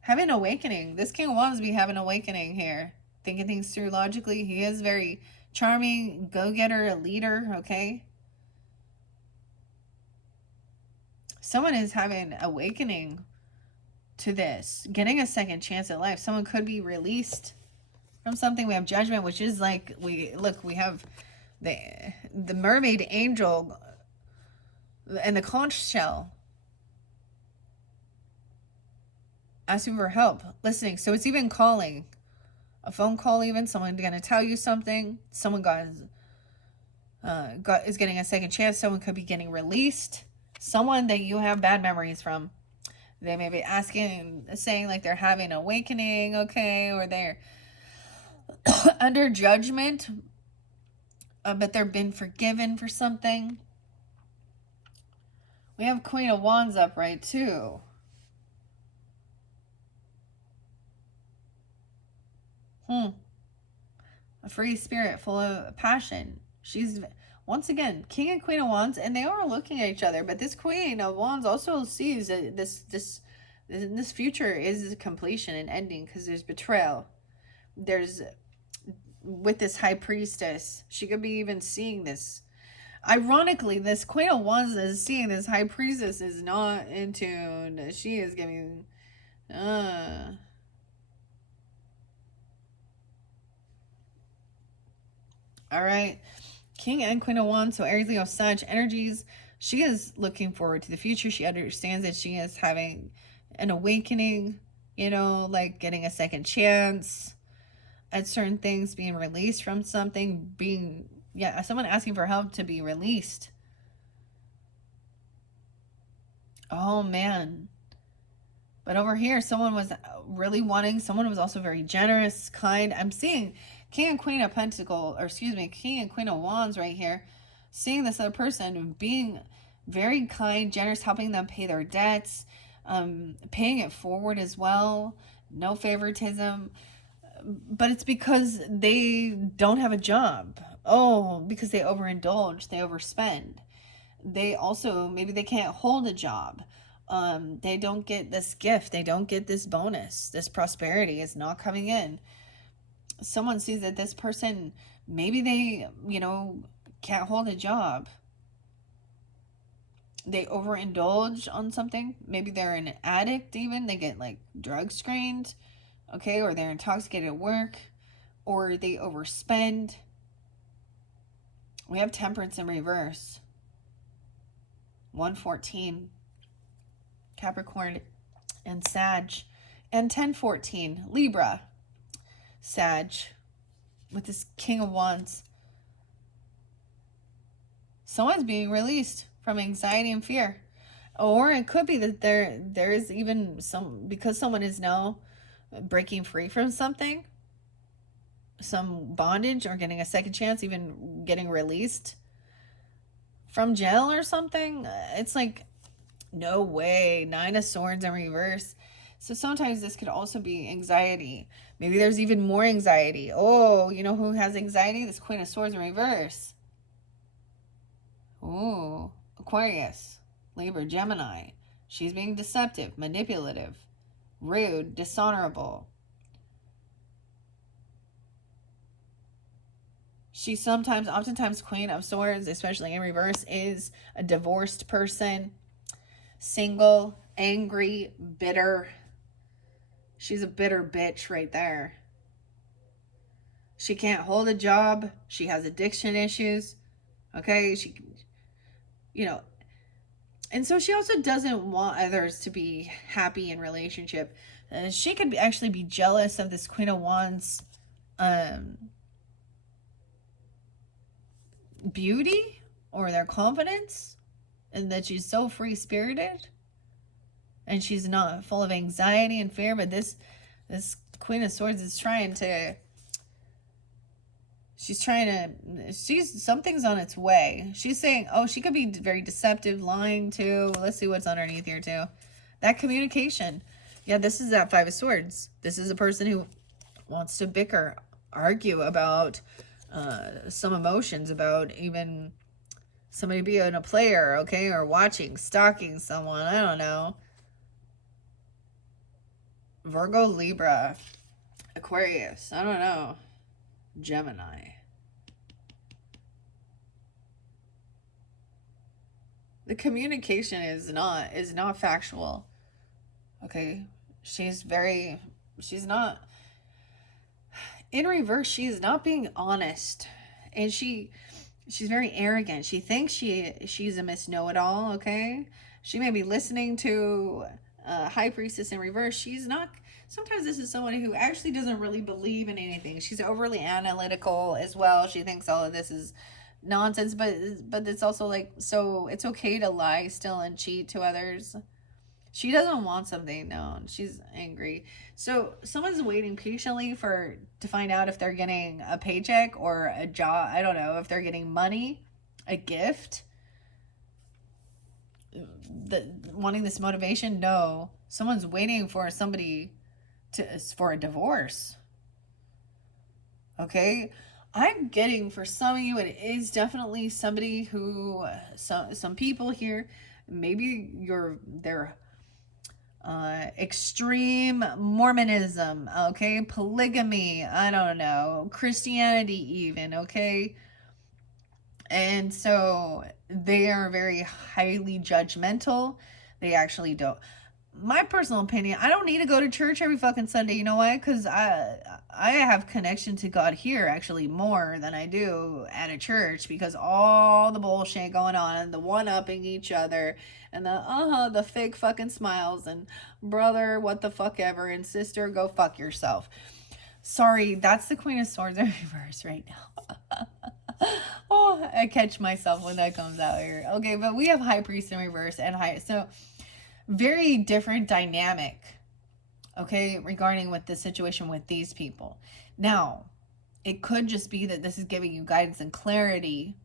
having an awakening. This King of Wands be having an awakening here. Thinking things through logically. He is very charming, go-getter, a leader, okay? Someone is having awakening to this. Getting a second chance at life. Someone could be released from something. We have Judgment, which is like, we have the mermaid angel And the conch shell, asking for help, listening. So it's even calling, a phone call, even someone going to tell you something. Someone is getting a second chance. Someone could be getting released. Someone that you have bad memories from. They may be asking, saying like they're having an awakening, okay, or they're under judgment, but they're been forgiven for something. We have Queen of Wands upright too. A free spirit full of passion. She's, once again, King and Queen of Wands, and they are looking at each other. But this Queen of Wands also sees that this future is completion and ending, because there's betrayal. There's, with this High Priestess, she could be even seeing this. Ironically, this Queen of Wands is seeing this High Priestess is not in tune. She is giving, all right. King and Queen of Wands, so Aries, Leo, Sag energies. She is looking forward to the future. She understands that she is having an awakening, you know, like getting a second chance at certain things, being released from something, being, yeah, someone asking for help to be released. Oh, man. But over here, someone was really wanting, someone was also very generous, kind. I'm seeing King and Queen of Pentacles, or excuse me, King and Queen of Wands right here. Seeing this other person being very kind, generous, helping them pay their debts, paying it forward as well. No favoritism. But it's because they don't have a job. Oh, because they overindulge, they overspend. They also, maybe they can't hold a job. They don't get this gift. They don't get this bonus. This prosperity is not coming in. Someone sees that this person, maybe they, you know, can't hold a job. They overindulge on something. Maybe they're an addict even. They get like drug screened, okay, or they're intoxicated at work, or they overspend. We have Temperance in reverse. 114. Capricorn and Sag. And 1014. Libra. Sag. With this King of Wands. Someone's being released from anxiety and fear. Or it could be that there is even some, because someone is now breaking free from something, some bondage, or getting a second chance, even getting released from jail or something. It's like, no way. 9 of Swords in reverse. So sometimes this could also be anxiety. Maybe there's even more anxiety. Oh, you know who has anxiety? This Queen of Swords in reverse. Ooh, Aquarius, Libra, Gemini. She's being deceptive, manipulative, rude, dishonorable. She sometimes, oftentimes, Queen of Swords, especially in reverse, is a divorced person, single, angry, bitter. She's a bitter bitch right there. She can't hold a job. She has addiction issues. Okay, she, you know, and so she also doesn't want others to be happy in relationship. She could actually be jealous of this Queen of Wands beauty or their confidence, and that she's so free-spirited and she's not full of anxiety and fear. But this Queen of Swords is trying to, something's on its way. She's saying, oh, she could be very deceptive, lying too. Let's see what's underneath here too. That communication. Yeah, this is that 5 of Swords. This is a person who wants to bicker, argue about some emotions, about even somebody being a player, okay, or watching, stalking someone. I don't know. Virgo, Libra, Aquarius. I don't know. Gemini. The communication is not factual. Okay? She's not, in reverse, she's not being honest. And she She's very arrogant. She thinks she's a Miss Know-It-All, okay? She may be listening to High Priestess in reverse. She's not. Sometimes this is someone who actually doesn't really believe in anything. She's overly analytical as well. She thinks all of this is nonsense, but it's also like, so it's okay to lie still and cheat to others. She doesn't want something known. She's angry. So someone's waiting patiently to find out if they're getting a paycheck or a job. I don't know if they're getting money, a gift. Wanting this motivation? No. Someone's waiting for somebody for a divorce. Okay? I'm getting, for some of you, it is definitely somebody who, some people here, maybe they're extreme Mormonism, okay, polygamy, I don't know, Christianity even, okay, and so they are very highly judgmental. They actually don't. My personal opinion, I don't need to go to church every fucking Sunday. You know why? Because I have connection to God here actually more than I do at a church, because all the bullshit going on and the one-upping each other and the fake fucking smiles and brother what the fuck ever and sister go fuck yourself. Sorry, that's the Queen of Swords in reverse right now. Oh, I catch myself when that comes out here. Okay, but we have High Priest in reverse and so very different dynamic, okay, regarding with the situation with these people. Now, it could just be that this is giving you guidance and clarity,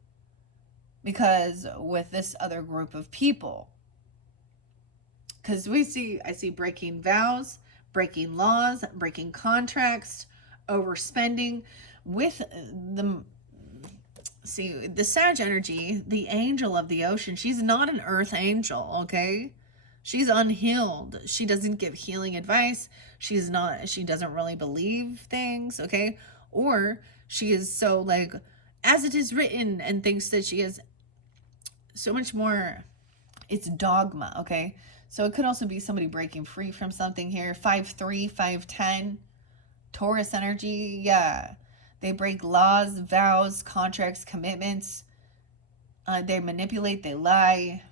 because with this other group of people, because I see breaking vows, breaking laws, breaking contracts, overspending with the Sag energy, the angel of the ocean. She's not an earth angel, okay? She's unhealed. She doesn't give healing advice. She doesn't really believe things, okay? Or she is so like, as it is written, and thinks that she is so much more, it's dogma, okay? So it could also be somebody breaking free from something here. 5'3", 5'10", Taurus energy, yeah. They break laws, vows, contracts, commitments. They manipulate, they lie.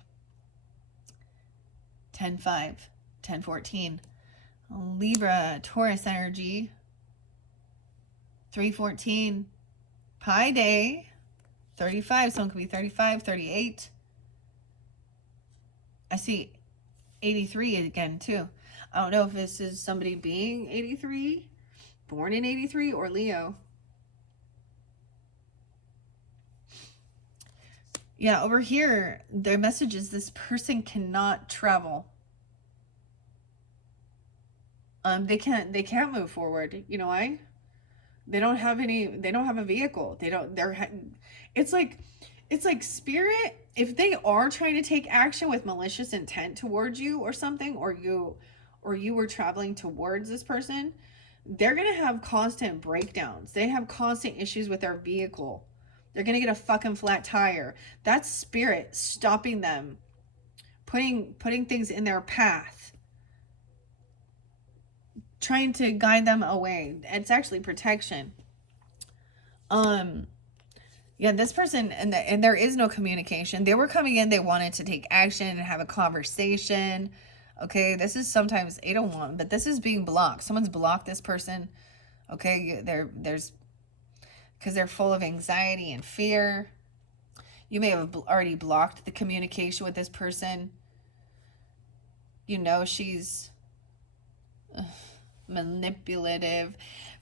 10-5, 10-14. Libra, Taurus energy. 3-14. Pi Day. 35, someone could be 35, 38. I see 83 again, too. I don't know if this is somebody being 83, born in 83, or Leo. Yeah, over here, their message is this person cannot travel. They can't move forward. You know why? They don't have a vehicle. It's like spirit, if they are trying to take action with malicious intent towards you or something, or you were traveling towards this person, they're going to have constant breakdowns. They have constant issues with their vehicle. They're going to get a fucking flat tire. That's spirit stopping them, putting things in their path, trying to guide them away. It's actually protection. Yeah, this person, and there is no communication. They were coming in, they wanted to take action and have a conversation. Okay, this is sometimes 801, but this is being blocked. Someone's blocked this person. Okay, because they're full of anxiety and fear. You may have already blocked the communication with this person. You know she's manipulative.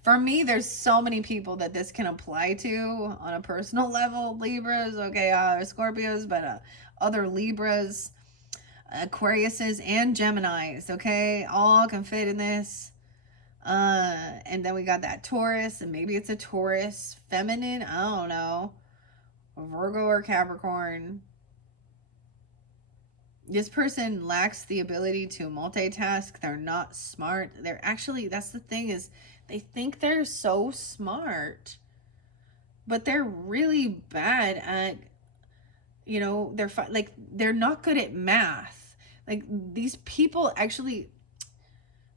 For me, there's so many people that this can apply to on a personal level. Libras, okay, Scorpios, but other Libras, Aquariuses, and Geminis, okay? All can fit in this. And then we got that Taurus, and maybe it's a Taurus feminine, I don't know, Virgo or Capricorn. This person lacks the ability to multitask. They're not smart. They're actually, that's the thing, is they think they're so smart, but they're really bad at, they're not good at math. Like, these people actually,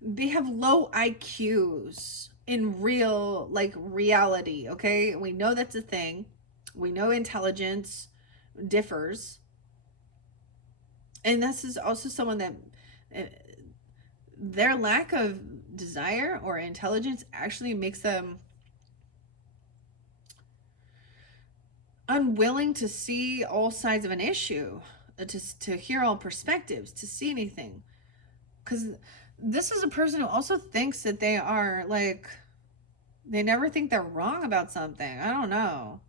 they have low IQs in reality, okay? We know that's a thing. We know intelligence differs. And this is also someone that their lack of desire or intelligence actually makes them unwilling to see all sides of an issue, to hear all perspectives, to see anything. Because this is a person who also thinks that they are like, they never think they're wrong about something. I don't know.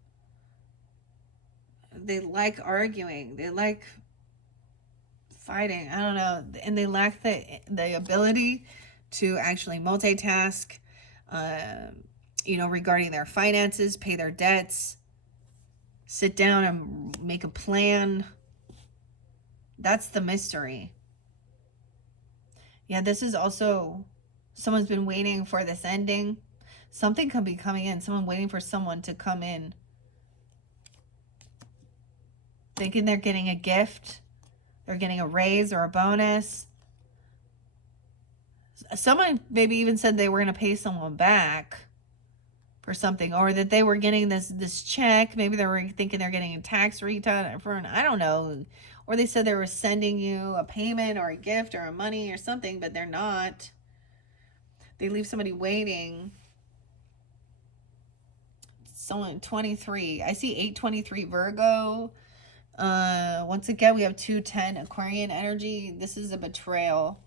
They like arguing. They like fighting. I don't know. And they lack the ability to actually multitask, regarding their finances, pay their debts, sit down and make a plan. That's the mystery. Yeah, this is also, someone's been waiting for this ending. Something could be coming in. Someone waiting for someone to come in. Thinking they're getting a gift. They're getting a raise or a bonus. Someone maybe even said they were going to pay someone back for something, or that they were getting this check. Maybe they were thinking they're getting a tax refund for I don't know. Or they said they were sending you a payment or a gift or a money or something, but they're not. They leave somebody waiting. Someone 23. I see 823 Virgo. Once again, we have 210 Aquarian energy. This is a betrayal.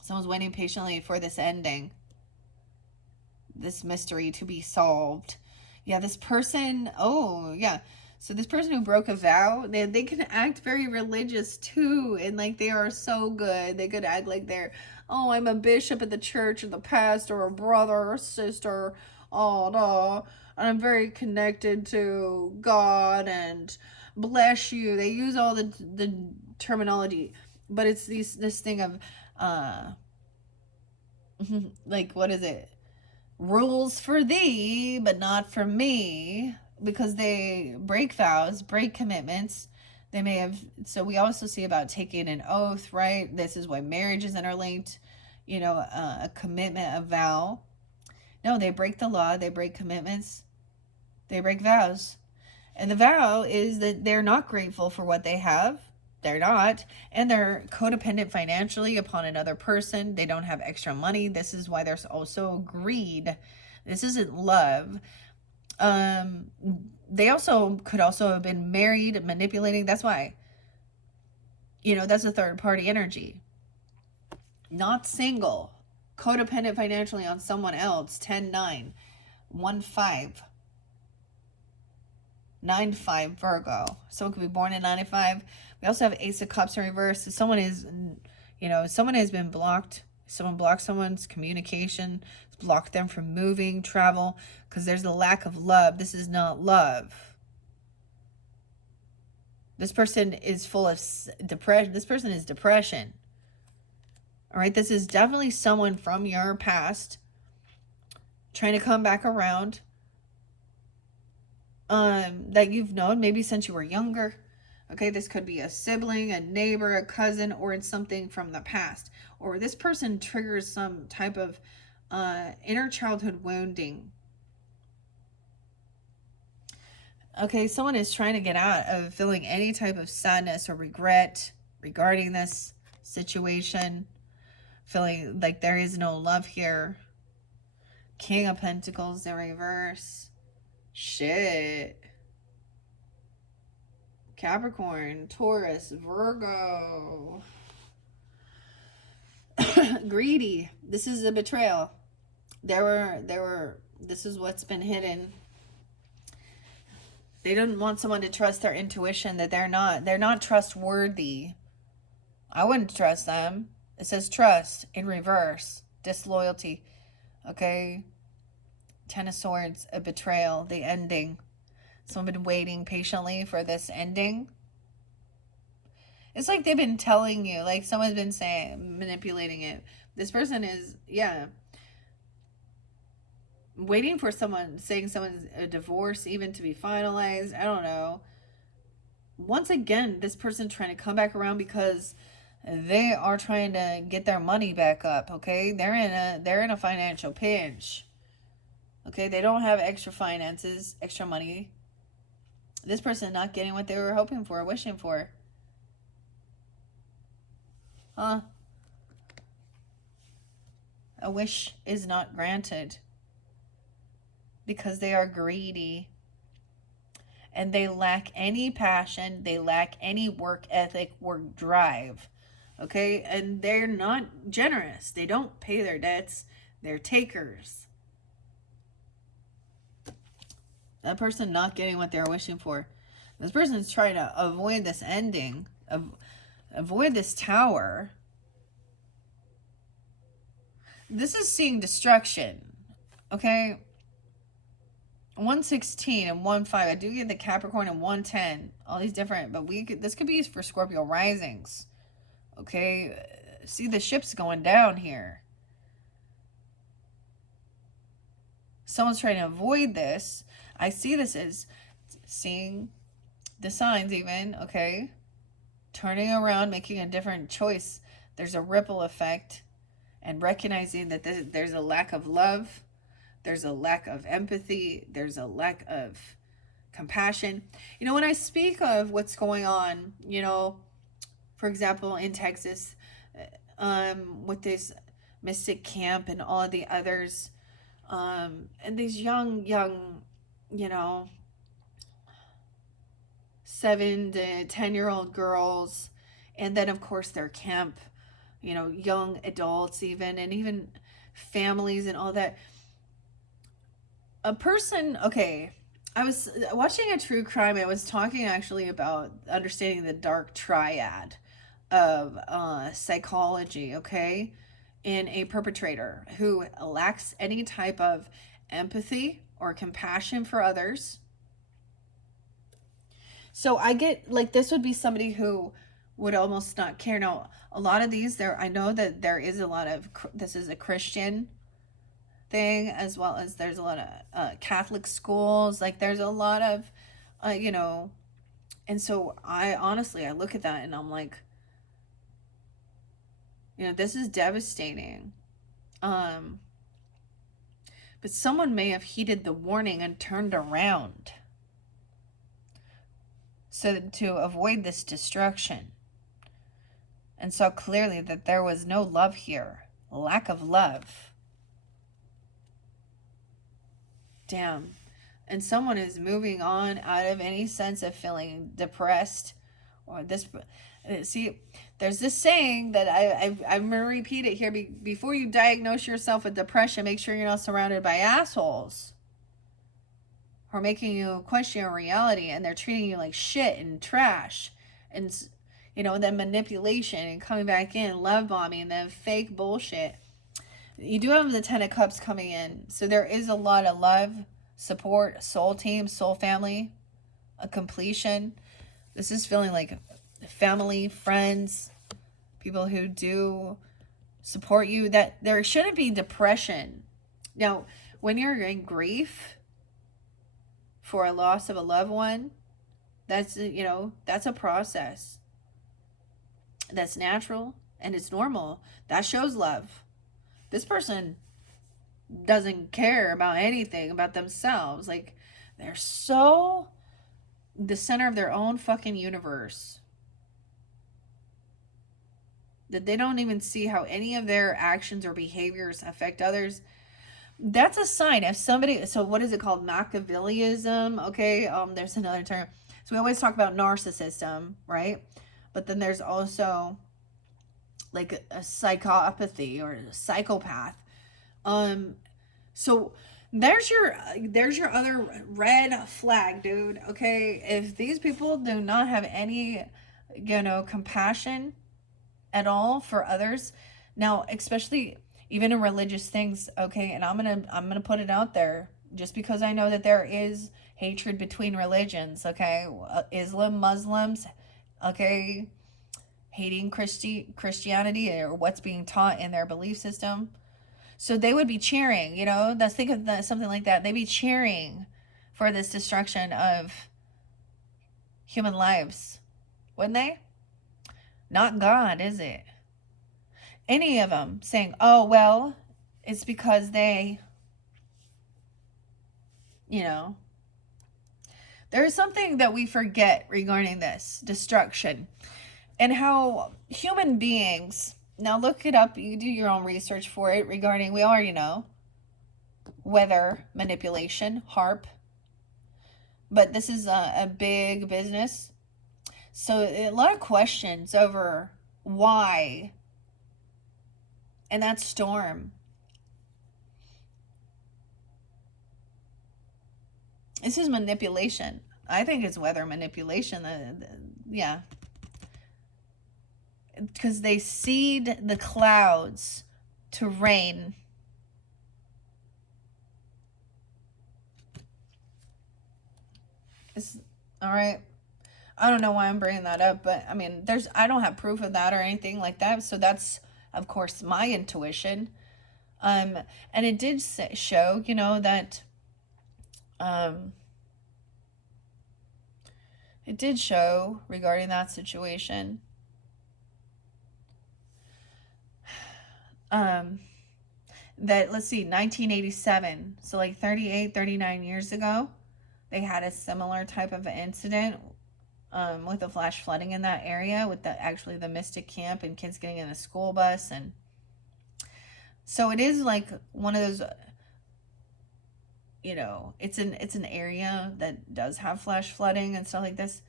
Someone's waiting patiently for this ending. This mystery to be solved. Yeah, this person, so this person who broke a vow, they can act very religious too, and like they are so good. They could act like they're, I'm a bishop at the church, or the pastor, or brother, or sister, and I'm very connected to God, and bless you. They use all the terminology, but it's this thing of, like, what is it? Rules for thee, but not for me, because they break vows, break commitments. They may have, so we also see about taking an oath, right? This is why marriage is interlinked, a commitment, a vow. No, they break the law, they break commitments, they break vows. And the vow is that they're not grateful for what they have. They're not. And they're codependent financially upon another person. They don't have extra money. This is why there's also greed. This isn't love. They could also have been married, manipulating. That's why, that's a third party energy. Not single. Codependent financially on someone else. 10-9. 1-5. 9-5 Virgo. Someone could be born in 95. We also have Ace of Cups in reverse. So someone is, someone has been blocked. Someone blocked someone's communication. Blocked them from moving, travel, because there's a lack of love. This is not love. This person is full of depression. This person is depression. All right, this is definitely someone from your past trying to come back around. That you've known maybe since you were younger. Okay, this could be a sibling, a neighbor, a cousin, or it's something from the past. Or this person triggers some type of inner childhood wounding. Okay, someone is trying to get out of feeling any type of sadness or regret regarding this situation. Feeling like there is no love here. King of Pentacles in reverse. Shit. Capricorn, Taurus, Virgo. Greedy. This is a betrayal. This is what's been hidden. They didn't want someone to trust their intuition, that they're not trustworthy. I wouldn't trust them. It says trust in reverse. Disloyalty. Okay. 10 of Swords, a betrayal, the ending. Someone been waiting patiently for this ending. It's like they've been telling you, like someone's been saying, manipulating it. This person is, waiting for someone, saying someone's a divorce even to be finalized. I don't know. Once again, this person's trying to come back around because they are trying to get their money back up, okay? They're in a financial pinch. Okay, they don't have extra finances, extra money. This person not getting what they were hoping for, wishing for. Huh? A wish is not granted because they are greedy and they lack any passion, they lack any work ethic, work drive. Okay? And they're not generous. They don't pay their debts. They're takers. That person not getting what they're wishing for. This person is trying to avoid this ending, avoid this tower. This is seeing destruction. Okay? 116 and 15. I do get the Capricorn and 110. All these different, but this could be for Scorpio risings. Okay? See the ships going down here. Someone's trying to avoid this. I see this as seeing the signs even, okay? Turning around, making a different choice. There's a ripple effect. And recognizing that there's a lack of love. There's a lack of empathy. There's a lack of compassion. You know, when I speak of what's going on, you know, for example, in Texas, with this Mystic Camp and all of the others, and these young, you know, 7 to 10-year-old girls, and then of course their camp, you know, young adults even, and even families and all that. A person, okay, I was watching a true crime. I was talking actually about understanding the dark triad of psychology, okay, in a perpetrator who lacks any type of empathy or compassion for others. So I get, like, this would be somebody who would almost not care. Now, a lot of these, I know that there is a lot of, this is a Christian thing, as well as there's a lot of Catholic schools. Like, there's a lot of, you know, and so I look at that and I'm like, you know, this is devastating. But someone may have heeded the warning and turned around so to avoid this destruction, and saw clearly that there was no love here, lack of love. Damn. And someone is moving on out of any sense of feeling depressed or this. See, there's this saying that I'm going to repeat it here. Before you diagnose yourself with depression, make sure you're not surrounded by assholes who are making you question your reality, and they're treating you like shit and trash, and, you know, then manipulation and coming back in, love bombing, and then fake bullshit. You do have the 10 of Cups coming in, so there is a lot of love, support, soul team, soul family, a completion. This is feeling like family, friends, people who do support you. That there shouldn't be depression. Now, when you're in grief for a loss of a loved one, that's, you know, that's a process. That's natural and it's normal. That shows love. This person doesn't care about anything about themselves. Like, they're so the center of their own fucking universe that they don't even see how any of their actions or behaviors affect others. That's a sign. If somebody, so what is it called? Machiavellism. Okay. There's another term. So we always talk about narcissism, right? But then there's also like a psychopathy or a psychopath. So there's your other red flag, dude. Okay. If these people do not have any, you know, compassion at all for others, now, especially even in religious things, okay, and I'm gonna put it out there, just because I know that there is hatred between religions, okay, Islam, Muslims, okay, hating Christianity or what's being taught in their belief system. So they would be cheering, you know, let's think of that, something like that. They'd be cheering for this destruction of human lives, wouldn't they? Not God, is it? Any of them saying, oh, well, it's because they, you know, There is something that we forget regarding this destruction and how human beings, now look it up, you do your own research for it regarding, we already know, weather manipulation, HARP, but this is a big business. So a lot of questions over why, and that storm. This is manipulation. I think it's weather manipulation. Yeah. Because they seed the clouds to rain. All right. I don't know why I'm bringing that up, but I mean, I don't have proof of that or anything like that. So that's, of course, my intuition. And it did show, that, it did show regarding that situation. That, let's see, 1987, so like 38, 39 years ago, they had a similar type of incident with the flash flooding in that area with the Mystic Camp and kids getting in a school bus. And so it is like one of those, it's an area that does have flash flooding and stuff like this.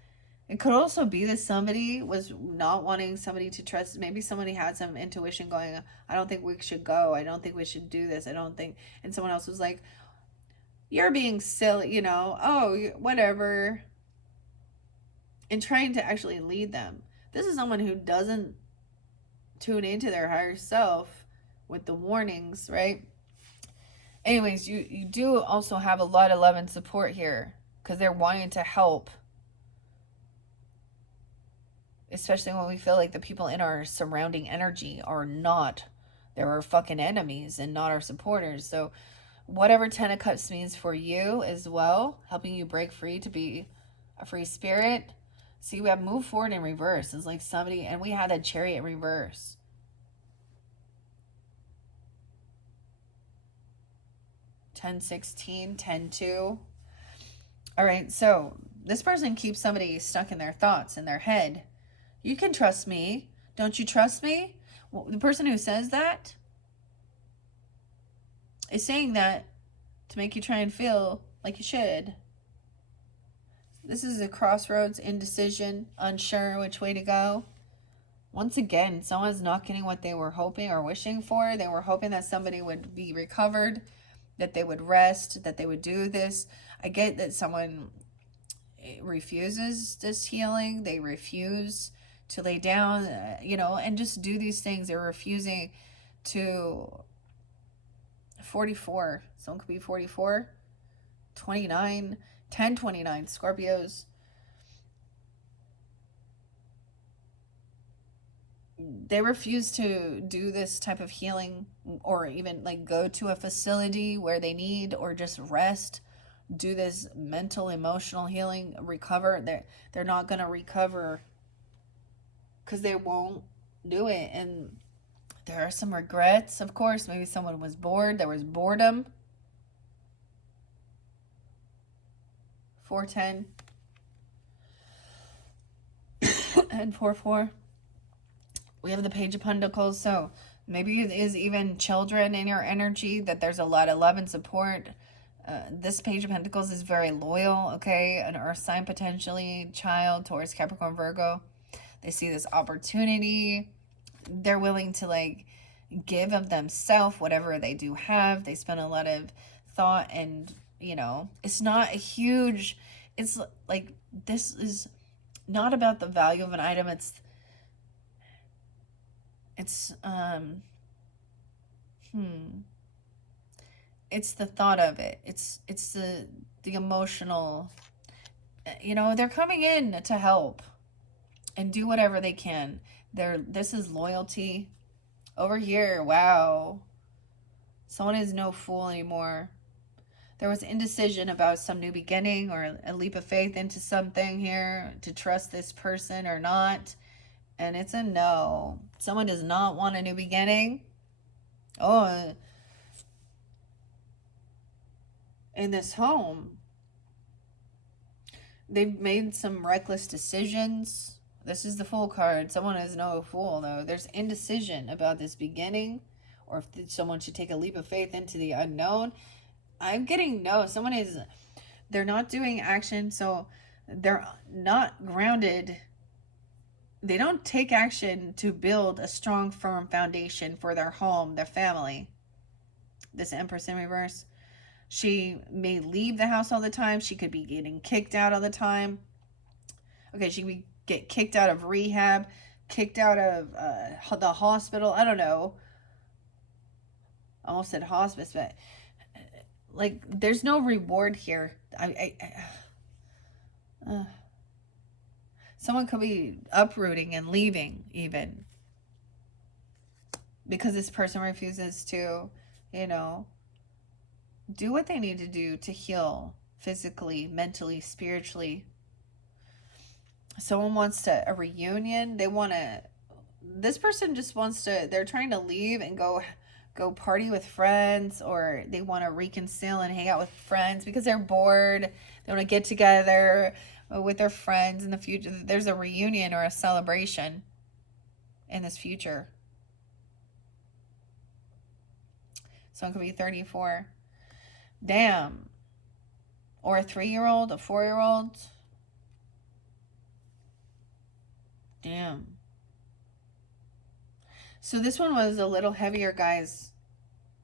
It could also be that somebody was not wanting somebody to trust. Maybe somebody had some intuition going, I don't think we should go. I don't think we should do this. I don't think. And someone else was like, you're being silly, oh, whatever. And trying to actually lead them. This is someone who doesn't tune into their higher self with the warnings, right? Anyways, you do also have a lot of love and support here because they're wanting to help. Especially when we feel like the people in our surrounding energy are not, they're our fucking enemies and not our supporters. So whatever Ten of Cups means for you as well, helping you break free to be a free spirit. See, we have move forward in reverse. It's like somebody, and we had a Chariot in reverse. $10-16, 10-2. All right, so this person keeps somebody stuck in their thoughts, in their head. You can trust me. Don't you trust me? Well, the person who says that is saying that to make you try and feel like you should. This is a crossroads, indecision, unsure which way to go. Once again, someone's not getting what they were hoping or wishing for. They were hoping that somebody would be recovered, that they would rest, that they would do this. I get that someone refuses this healing. They refuse to lay down, and just do these things. They're refusing to 44. Someone could be 44, 29, 10-29, Scorpios. They refuse to do this type of healing or even like go to a facility where they need or just rest, do this mental, emotional healing, recover. They're not going to recover because they won't do it. And there are some regrets, of course. Maybe someone was bored. There was boredom. 410 and 4-4. We have the Page of Pentacles. So maybe it is even children in your energy, that there's a lot of love and support. This Page of Pentacles is very loyal, okay? An earth sign potentially, child, Taurus, Capricorn, Virgo. They see this opportunity. They're willing to like give of themselves, whatever they do have. They spend a lot of thought and, it's not a huge, it's like, this is not about the value of an item. It's the thought of it. It's the emotional, they're coming in to help and do whatever they can. This is loyalty. Over here, wow. Someone is no fool anymore. There was indecision about some new beginning or a leap of faith into something here, to trust this person or not. And it's a no. Someone does not want a new beginning. Oh, in this home. they've made some reckless decisions. This is the Fool card. Someone is no fool, though. There's indecision about this beginning, or if someone should take a leap of faith into the unknown. I'm getting no. Someone is, they're not doing action, so they're not grounded. They don't take action to build a strong, firm foundation for their home, their family. This Empress in reverse. She may leave the house all the time. She could be getting kicked out all the time. Okay, she could get kicked out of rehab, kicked out of the hospital. I don't know. I almost said hospice, but like, there's no reward here. Someone could be uprooting and leaving, even because this person refuses to, you know, do what they need to do to heal physically, mentally, spiritually. Someone wants a reunion. This person just wants to, they're trying to leave and go party with friends, or they want to reconcile and hang out with friends because they're bored. They want to get together with their friends in the future. There's a reunion or a celebration in this future. Someone could be 34. Damn. Or a 3-year-old, a 4-year-old. Damn. So this one was a little heavier, guys.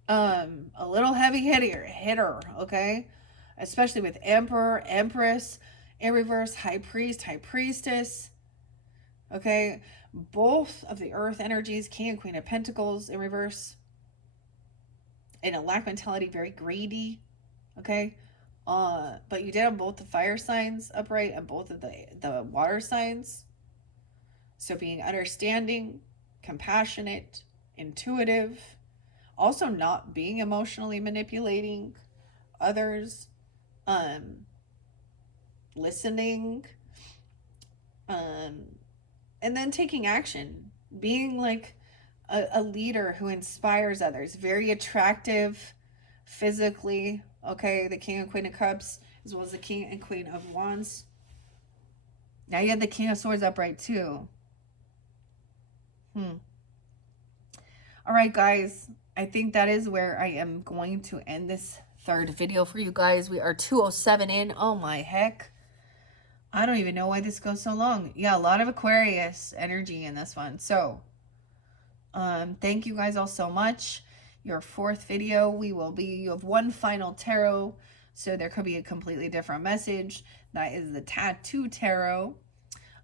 A little heavy hitter, okay? Especially with Emperor, Empress, in reverse, High Priest, High Priestess. Okay? Both of the Earth energies, King and Queen of Pentacles in reverse. In a lack mentality, very greedy. Okay? But you did have both the fire signs upright and both of the water signs. So being understanding, compassionate, intuitive, also not being emotionally manipulating others, listening, and then taking action, being like a leader who inspires others, very attractive physically. Okay, the King and Queen of Cups, as well as the King and Queen of Wands. Now you have the King of Swords upright too. All right, guys, I think that is where I am going to end this third video for you guys. We are 2:07 in. Oh my heck. I don't even know why this goes so long. Yeah, a lot of Aquarius energy in this one. So, thank you guys all so much. Your fourth video, you have one final tarot. So there could be a completely different message. That is the Tattoo Tarot.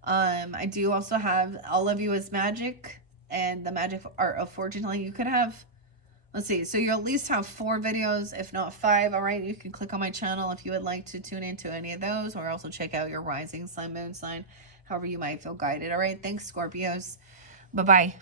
I do also have All of You is Magic and the Magic Art of Fortune Telling. You could have, let's see, so you'll at least have 4 videos, if not 5. All right, you can click on my channel if you would like to tune into any of those, or also check out your rising sign, moon sign, however you might feel guided. All right, thanks, Scorpios. Bye-bye.